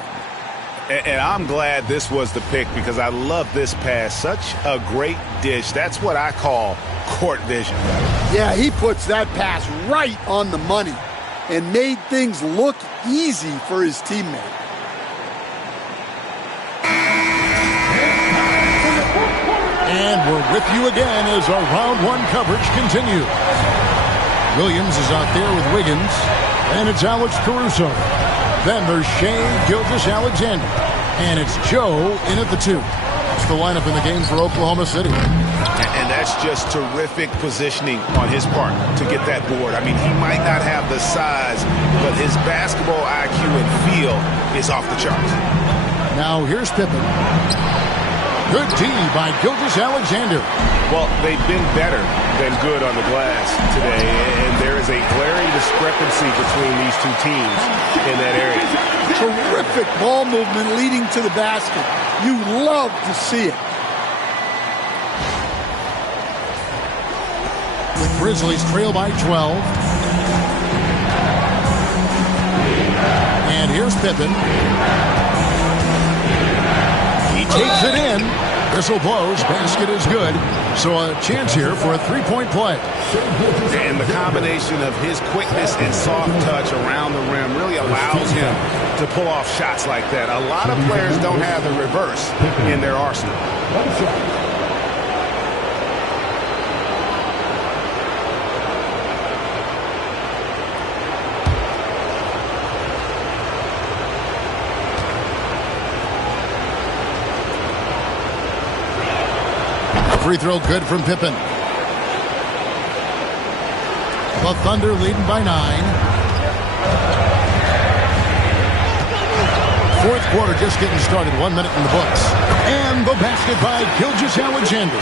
And I'm glad this was the pick because I love this pass. Such a great dish. That's what I call court vision. Yeah, he puts that pass right on the money and made things look easy for his teammate. And we're with you again as our round one coverage continues. Williams is out there with Wiggins, and it's Alex Caruso. Then there's Shea Gilgeous-Alexander, and it's Joe in at the 2. That's the lineup in the game for Oklahoma City. And that's just terrific positioning on his part to get that board. I mean, he might not have the size, but his basketball IQ and feel is off the charts. Now here's Pippen. Good D by Gilgeous-Alexander. Well, they've been better than good on the glass today, and there is a glaring discrepancy between these two teams in that area. Terrific ball movement leading to the basket. You love to see it. The Grizzlies trail by 12. And here's Pippen. He takes it in. Whistle blows. Basket is good. So a chance here for a three-point play. And the combination of his quickness and soft touch around the rim really allows him to pull off shots like that. A lot of players don't have the reverse in their arsenal. Free throw good from Pippen. The Thunder leading by 9. Fourth quarter just getting started. 1 minute in the books. And the basket by Gilgeous-Alexander.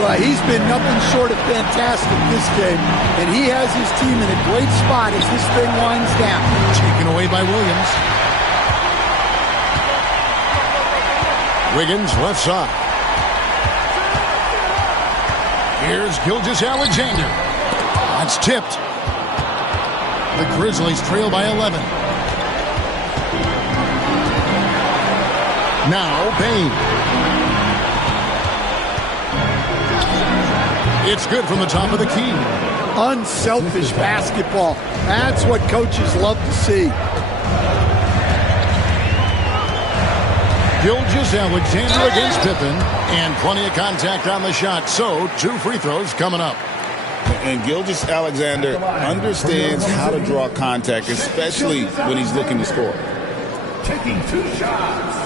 Well, he's been nothing short of fantastic this game, and he has his team in a great spot as this thing winds down. Taken away by Williams. Wiggins left side. Here's Gilgeous-Alexander. That's tipped. The Grizzlies trail by 11. Now Bane. It's good from the top of the key. Unselfish basketball. That's what coaches love to see. Gilgeous-Alexander against Pippen, and plenty of contact on the shot, so 2 free throws coming up. And Gilgeous-Alexander understands how to draw contact, especially when he's looking to score. Taking 2 shots.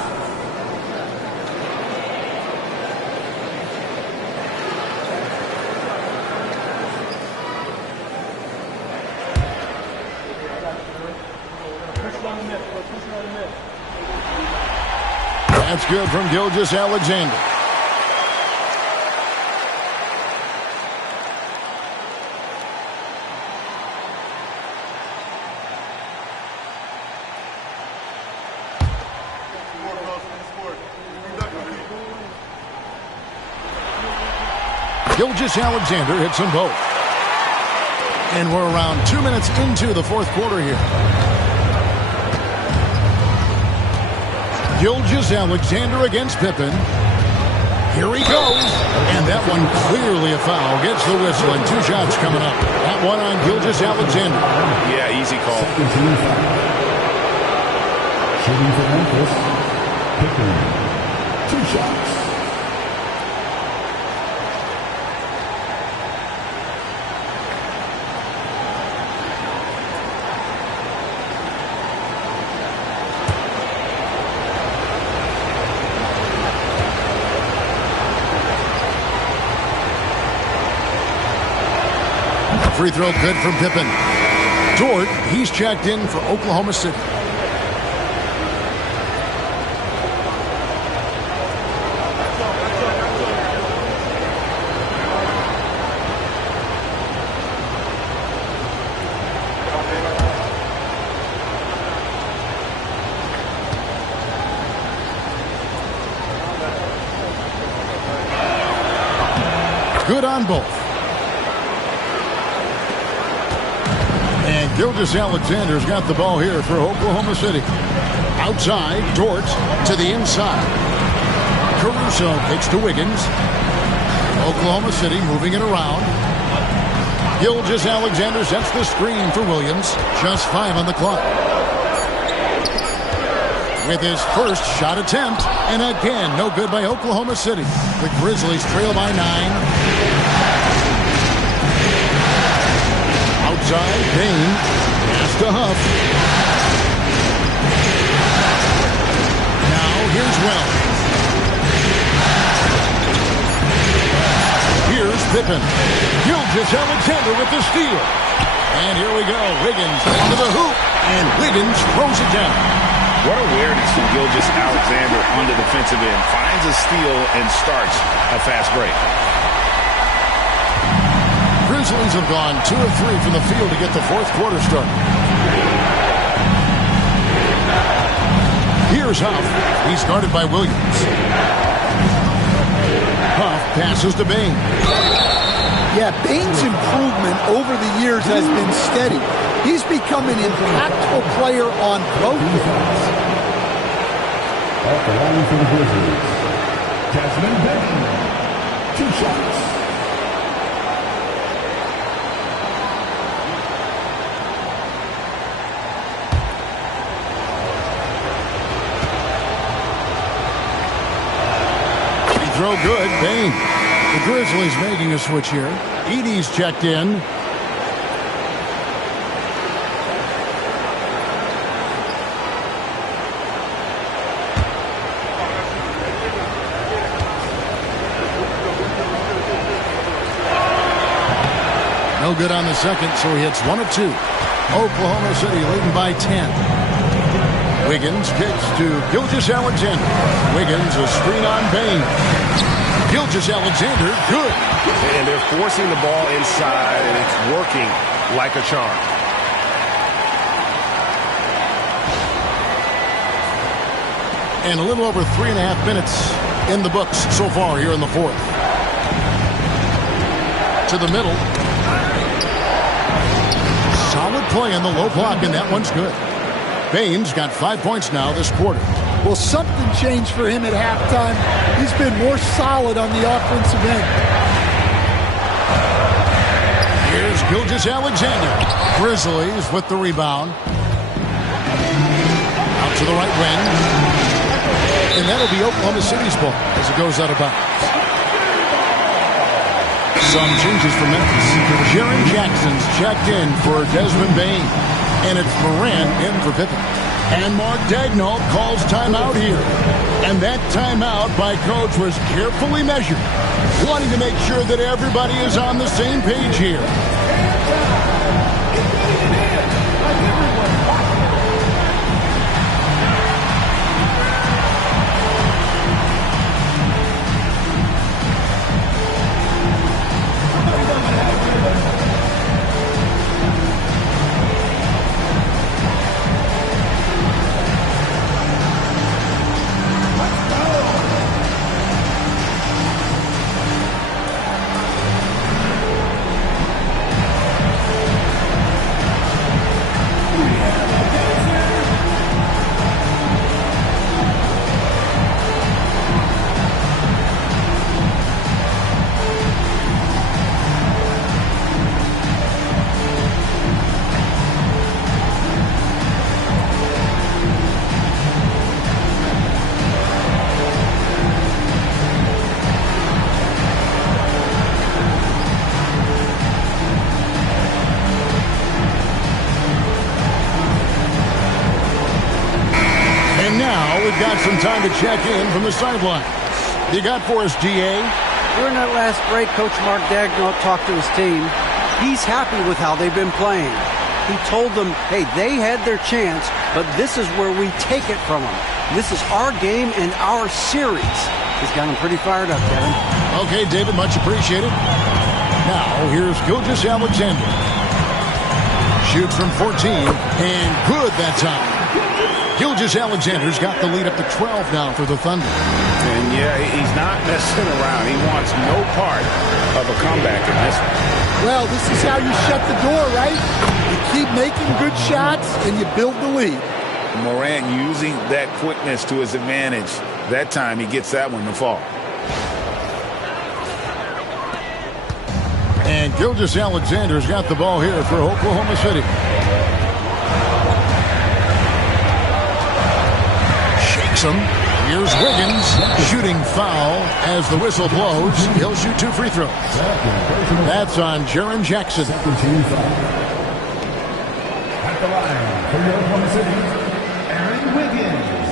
That's good from Gilgeous-Alexander. Gilgeous-Alexander hits them both. And we're around 2 minutes into the fourth quarter here. Gilgeous-Alexander against Pippen. Here he goes. And that one clearly a foul. Gets the whistle, and 2 shots coming up. That one on Gilgeous-Alexander. Yeah, easy call. Shooting for Memphis. Pippen. 2 shots. Free throw good from Pippen. Dort, he's checked in for Oklahoma City. Good on both. And Gilgeous-Alexander's got the ball here for Oklahoma City. Outside, Dort to the inside. Caruso kicks to Wiggins. Oklahoma City moving it around. Gilgeous-Alexander sets the screen for Williams. Just 5 on the clock. With his first shot attempt, and again, no good by Oklahoma City. The Grizzlies trail by 9. Outside, Bane, pass to Huff. Now, here's Wells. Here's Pippen. Gilgeous-Alexander with the steal. And here we go, Wiggins into the hoop, and Wiggins throws it down. What awareness from Gilgeous-Alexander on the defensive end. Finds a steal and starts a fast break. Grizzlies have gone 2 of 3 from the field to get the fourth quarter started. Here's Huff. He's guarded by Williams. Huff passes to Bane. Yeah, Bane's improvement over the years has been steady. He's become an impactful player on both ends. Off the line for the Grizzlies, desmondbane. 2 shots. Free throw good, Bane. The Grizzlies making a switch here. Edey's checked in. No good on the second, so he hits 1 of 2. Oklahoma City leading by 10. Wiggins kicks to Gilgeous-Alexander. Wiggins, a screen on Bane. Gilgeous-Alexander, good. And they're forcing the ball inside, and it's working like a charm. And a little over 3.5 minutes in the books so far here in the fourth. To the middle. Solid play in the low block, and that one's good. Bane's got 5 points now this quarter. Well, something changed for him at halftime. He's been more solid on the offensive end. Here's Gilgeous-Alexander. Grizzlies with the rebound. Out to the right wing. And that'll be Oklahoma City's ball as it goes out of bounds. Some changes for Memphis. Jaren Jackson's checked in for Desmond Bane. And it's Morant in for Pippen. And Mark Daigneault calls timeout here. And that timeout by Coach was carefully measured, wanting to make sure that everybody is on the same page here. We've got some time to check in from the sideline. You got for us, GA? During that last break, Coach Mark Daigneault talked to his team. He's happy with how they've been playing. He told them, hey, they had their chance, but this is where we take it from them. This is our game and our series. He's got him pretty fired up, Kevin. Okay, David, much appreciated. Now, here's Gilgeous-Alexander. Shoots from 14, and good that time. Gilgeous-Alexander's got the lead up to 12 now for the Thunder. And, yeah, he's not messing around. He wants no part of a comeback in this one. Well, this is how you shut the door, right? You keep making good shots, and you build the lead. Morant using that quickness to his advantage. That time he gets that one to fall. And Gilgeous-Alexander's got the ball here for Oklahoma City. Shakes him. Here's Wiggins. Shooting foul as the whistle blows. He'll shoot 2 free throws. That's on Jaren Jackson. At the line for Oklahoma City, Aaron Wiggins,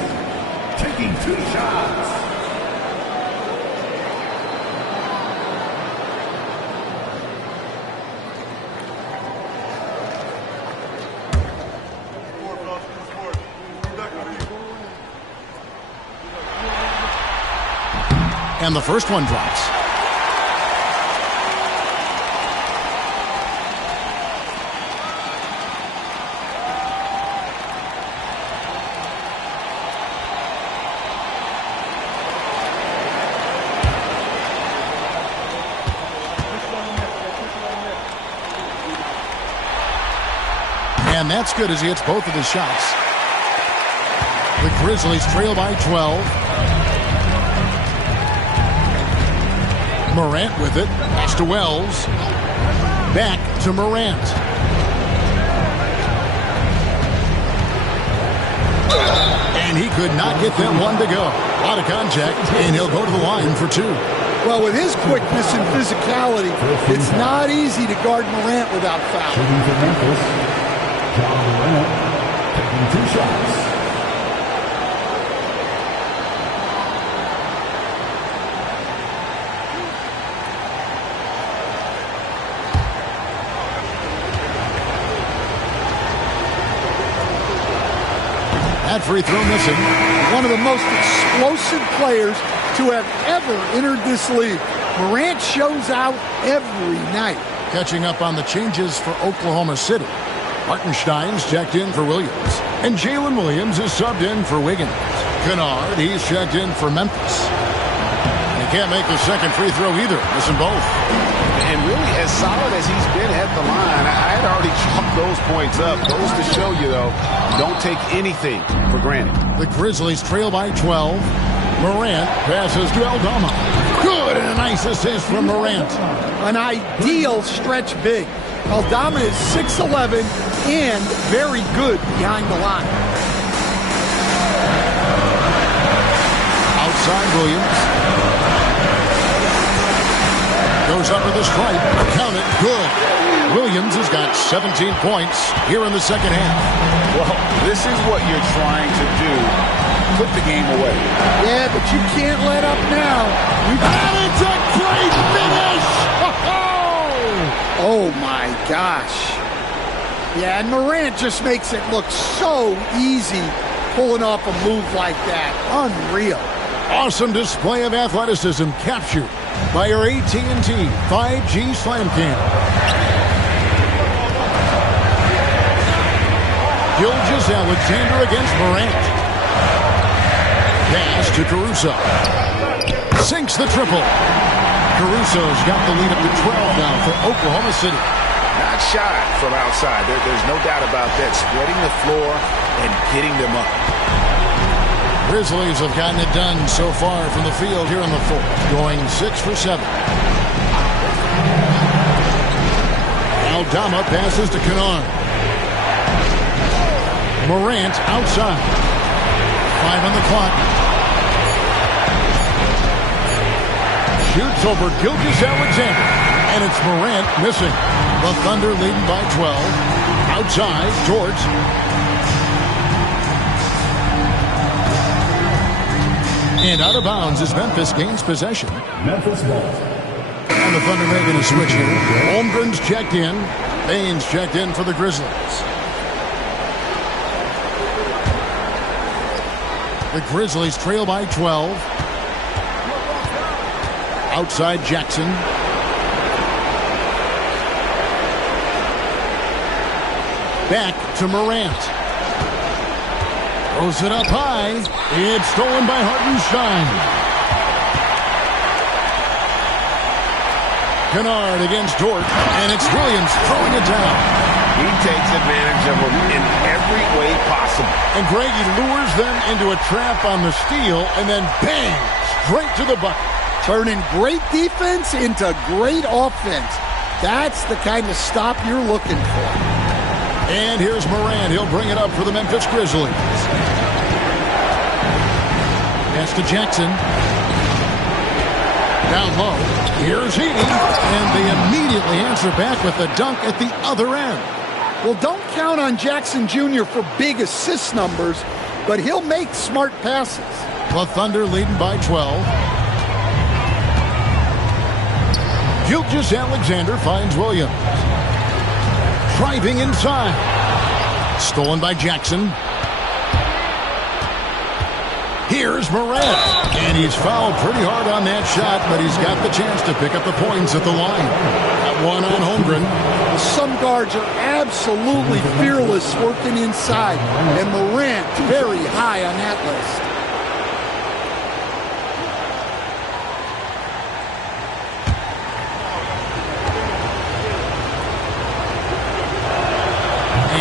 taking 2 shots. And the first one drops. And that's good as he hits both of his shots. The Grizzlies trail by 12. Morant with it. Pass to Wells. Back to Morant. And he could not get that one to go. Out of contact, and he'll go to the line for 2. Well, with his quickness and physicality, it's not easy to guard Morant without foul. Shooting for Memphis, jamorant, taking 2 shots. That free throw missing. One of the most explosive players to have ever entered this league. Morant shows out every night. Catching up on the changes for Oklahoma City. Hartenstein's checked in for Williams. And Jalen Williams is subbed in for Wiggins. Kennard, he's checked in for Memphis. And he can't make the second free throw either. Missing both. And really, as solid as he's been at the line, I had already chalked those points up. Goes to show you, though, don't take anything for granted. The Grizzlies trail by 12. Morant passes to Aldama. Good, and a nice assist from Morant. An ideal stretch big. Aldama is 6'11" and very good behind the line. Outside Williams. Goes under the stripe. Count it. Good. Williams has got 17 points here in the second half. Well, this is what you're trying to do. Put the game away. Yeah, but you can't let up now. And it's a great finish! Oh, my gosh. Yeah, and Morant just makes it look so easy pulling off a move like that. Unreal. Awesome display of athleticism captured by your AT&T 5G Slam Cam. Gilgeous-Alexander against Morant. Pass to Caruso. Sinks the triple. Caruso's got the lead up to 12 now for Oklahoma City. Not shy from outside. There's no doubt about that. Spreading the floor and getting them up. Grizzlies have gotten it done so far from the field here in the fourth, going 6 for 7. Aldama passes to Kennard. Morant outside. 5 on the clock. Shoots over Gilgeous-Alexander. And it's Morant missing. The Thunder leading by 12. Outside, George. And out of bounds as Memphis gains possession. Memphis ball. And the Thunder making a switch here. Holmgren's checked in. Baines checked in for the Grizzlies. The Grizzlies trail by 12. Outside Jackson. Back to Morant. Throws it up high. It's stolen by Hartenstein. Kennard against Dort, and it's Williams throwing it down. He takes advantage of them in every way possible. And Greggy lures them into a trap on the steal, and then bang, straight to the bucket. Turning great defense into great offense. That's the kind of stop you're looking for. And here's Morant. He'll bring it up for the Memphis Grizzlies. Pass to Jackson. Down low. Here's Edey. And they immediately answer back with the dunk at the other end. Well, don't count on Jackson Jr. for big assist numbers, but he'll make smart passes. The Thunder leading by 12. Gilgeous-Alexander finds Williams. Driving inside. Stolen by Jackson. Here's Morant. And he's fouled pretty hard on that shot, but he's got the chance to pick up the points at the line. That one on Holmgren. Some guards are absolutely fearless working inside, and Morant very high on that list.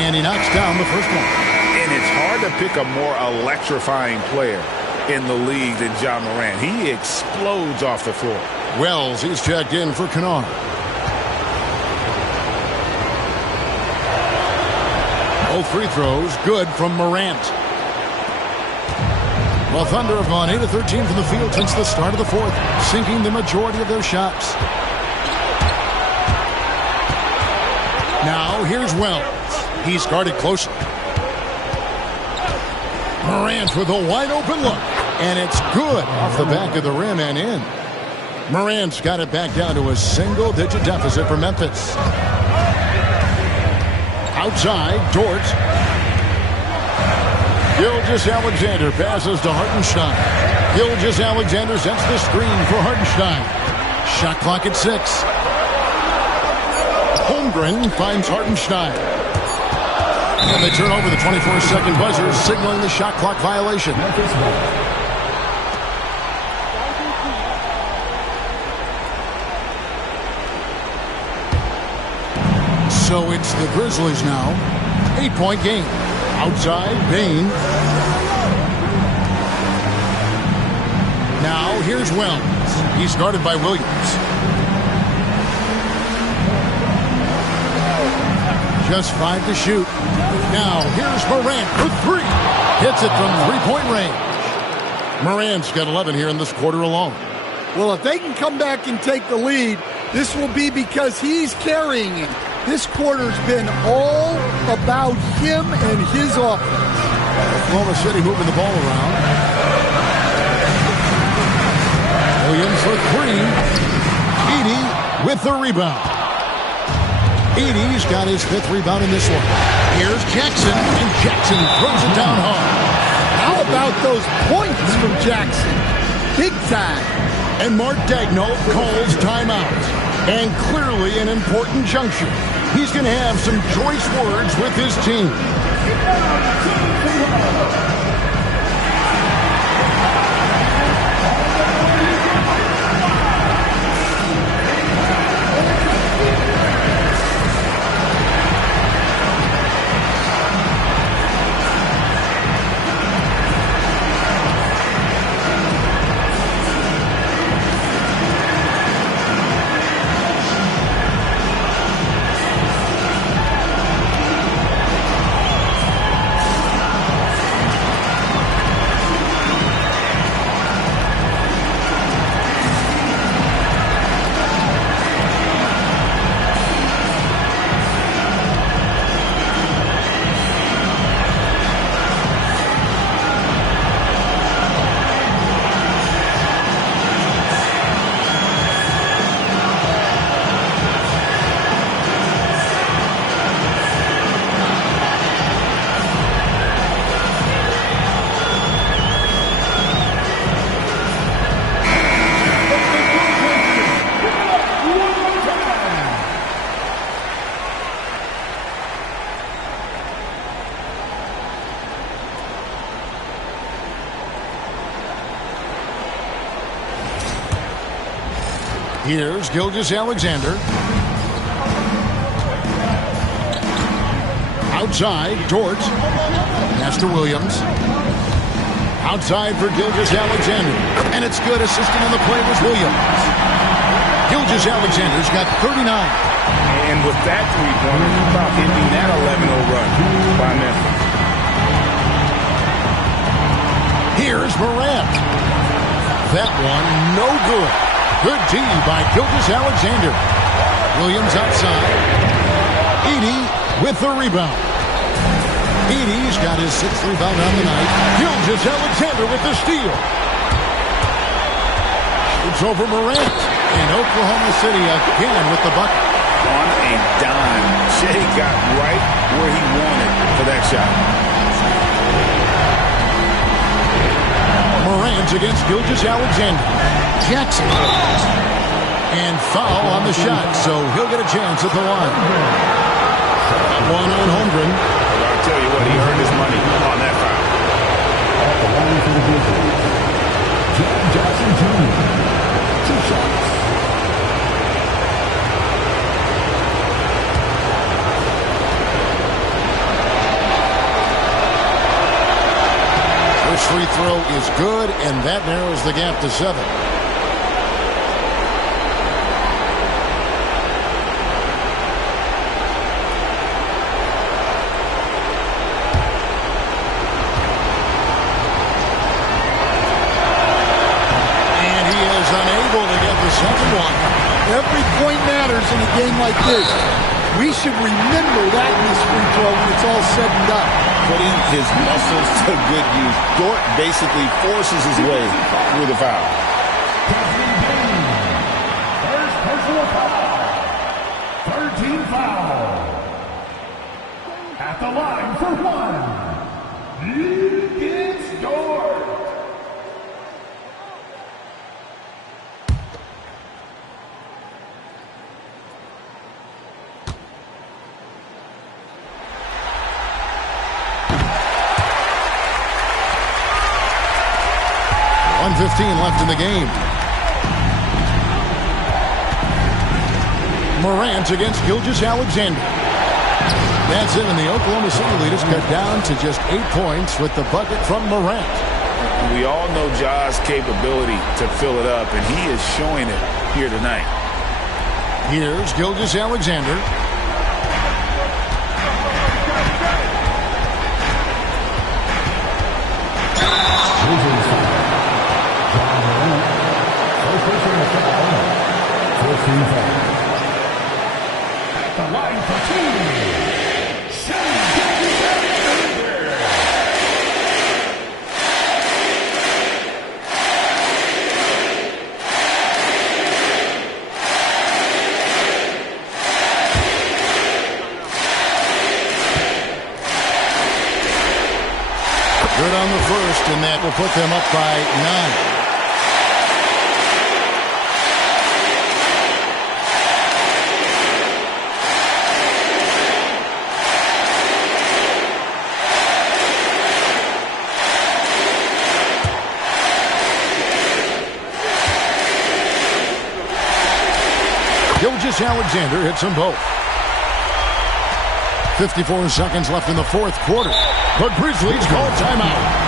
And he knocks down the first one. And it's hard to pick a more electrifying player in the league than Jamorant. He explodes off the floor. Wells, he's checked in for Kennard. Both free throws good from Morant. Well, Thunder have gone 8 of 13 from the field since the start of the fourth, sinking the majority of their shots. Now here's Wells. He's guarded closely. Morant with a wide open look. And it's good off the back of the rim and in. Morant's got it back down to a single-digit deficit for Memphis. Outside, Dort. Gilgeous-Alexander passes to Hartenstein. Gilgeous-Alexander sets the screen for Hartenstein. Shot clock at 6. Holmgren finds Hartenstein. And they turn over the 24-second buzzer, signaling the shot clock violation. So it's the Grizzlies now. 8-point game. Outside, Bane. Now here's Wells. He's guarded by Williams. Just 5 to shoot. Now here's Morant for 3. Hits it from three-point range. Morant's got 11 here in this quarter alone. Well, if they can come back and take the lead, this will be because he's carrying it. This quarter's been all about him and his offense. Oklahoma City moving the ball around. Williams for 3. Edey with the rebound. Edey's got his 5th rebound in this one. Here's Jackson, and Jackson throws it down hard. How about those points from Jackson? Big time. And Mark Daigneault calls timeout. And clearly an important juncture. He's going to have some choice words with his team. Here's Gilgeous-Alexander. Outside, Dort. Pass to Williams. Outside for Gilgeous-Alexander. And it's good. Assisting on the play was Williams. Gilgeous-Alexander's got 39. And with that three-pointer, about hitting that 11-0 run by Memphis. Here's Morant. That one, no good. Good D by Gilgeous-Alexander. Williams outside. Edey with the rebound. Edey's got his 6th rebound on the night. Gilgeous-Alexander with the steal. It's over Morant. And Oklahoma City again with the bucket. On a dime. Shea got right where he wanted for that shot. Morant against Gilgeous-Alexander. Jackson. And foul on the shot, so he'll get a chance at the line. One on Holmgren. I'll tell you what, he earned his money on that foul. At the line for the Grizzlies, John Jackson Jr. 2 shots. First free throw is good, and that narrows the gap to 7. Every point matters in a game like this. We should remember that in this free throw when it's all said and done. Putting his muscles to good use. Dort basically forces his way through the foul. First personal foul. 3rd team foul. At the line for 1. It's Dort. .15 left in the game. Morant against Gilgeous-Alexander. That's it, and the Oklahoma City leaders cut down to just 8 points with the bucket from Morant. We all know Ja's capability to fill it up, and he is showing it here tonight. Here's Gilgeous-Alexander. At the line for 2. Good on the first, and that will put them up by 9. Gilgeous-Alexander hits them both. 54 seconds left in the 4th quarter. The Grizzlies call timeout.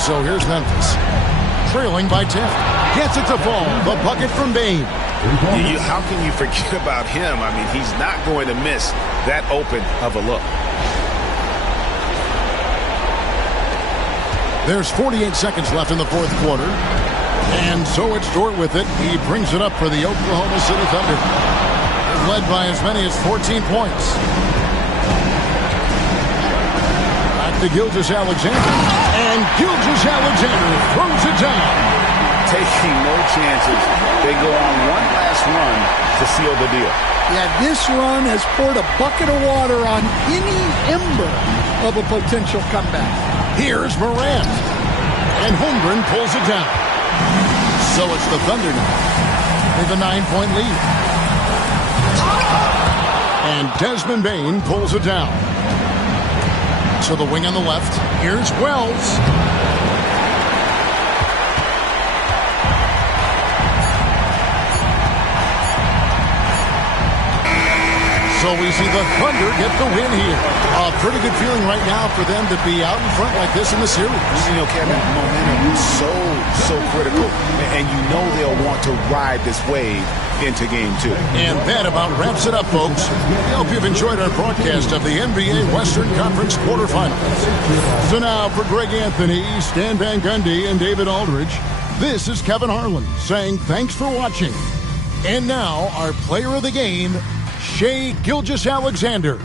And so here's Memphis. Trailing by 10. Gets it to fall. The bucket from Bane. How can you forget about him? I mean, he's not going to miss that open of a look. There's 48 seconds left in the fourth quarter. And so it's Dort with it. He brings it up for the Oklahoma City Thunder. They're led by as many as 14 points. Back to Gilgeous-Alexander. And Gilgeous-Alexander throws it down. Taking no chances. They go on one last run to seal the deal. Yeah, this run has poured a bucket of water on any ember of a potential comeback. Here's Morant. And Holmgren pulls it down. So it's the Thunder now with a 9-point lead. And Desmond Bane pulls it down. To the wing on the left. Here's Wells. So we see the Thunder get the win here. A pretty good feeling right now for them to be out in front like this in the series. You know, Kevin, momentum is so critical. And you know they'll want to ride this wave into game 2. And that about wraps it up, folks. We hope you've enjoyed our broadcast of the NBA Western Conference quarterfinals. So now for Greg Anthony, Stan Van Gundy, and David Aldridge, this is Kevin Harlan saying thanks for watching. And now our player of the game, Shai Gilgeous-Alexander.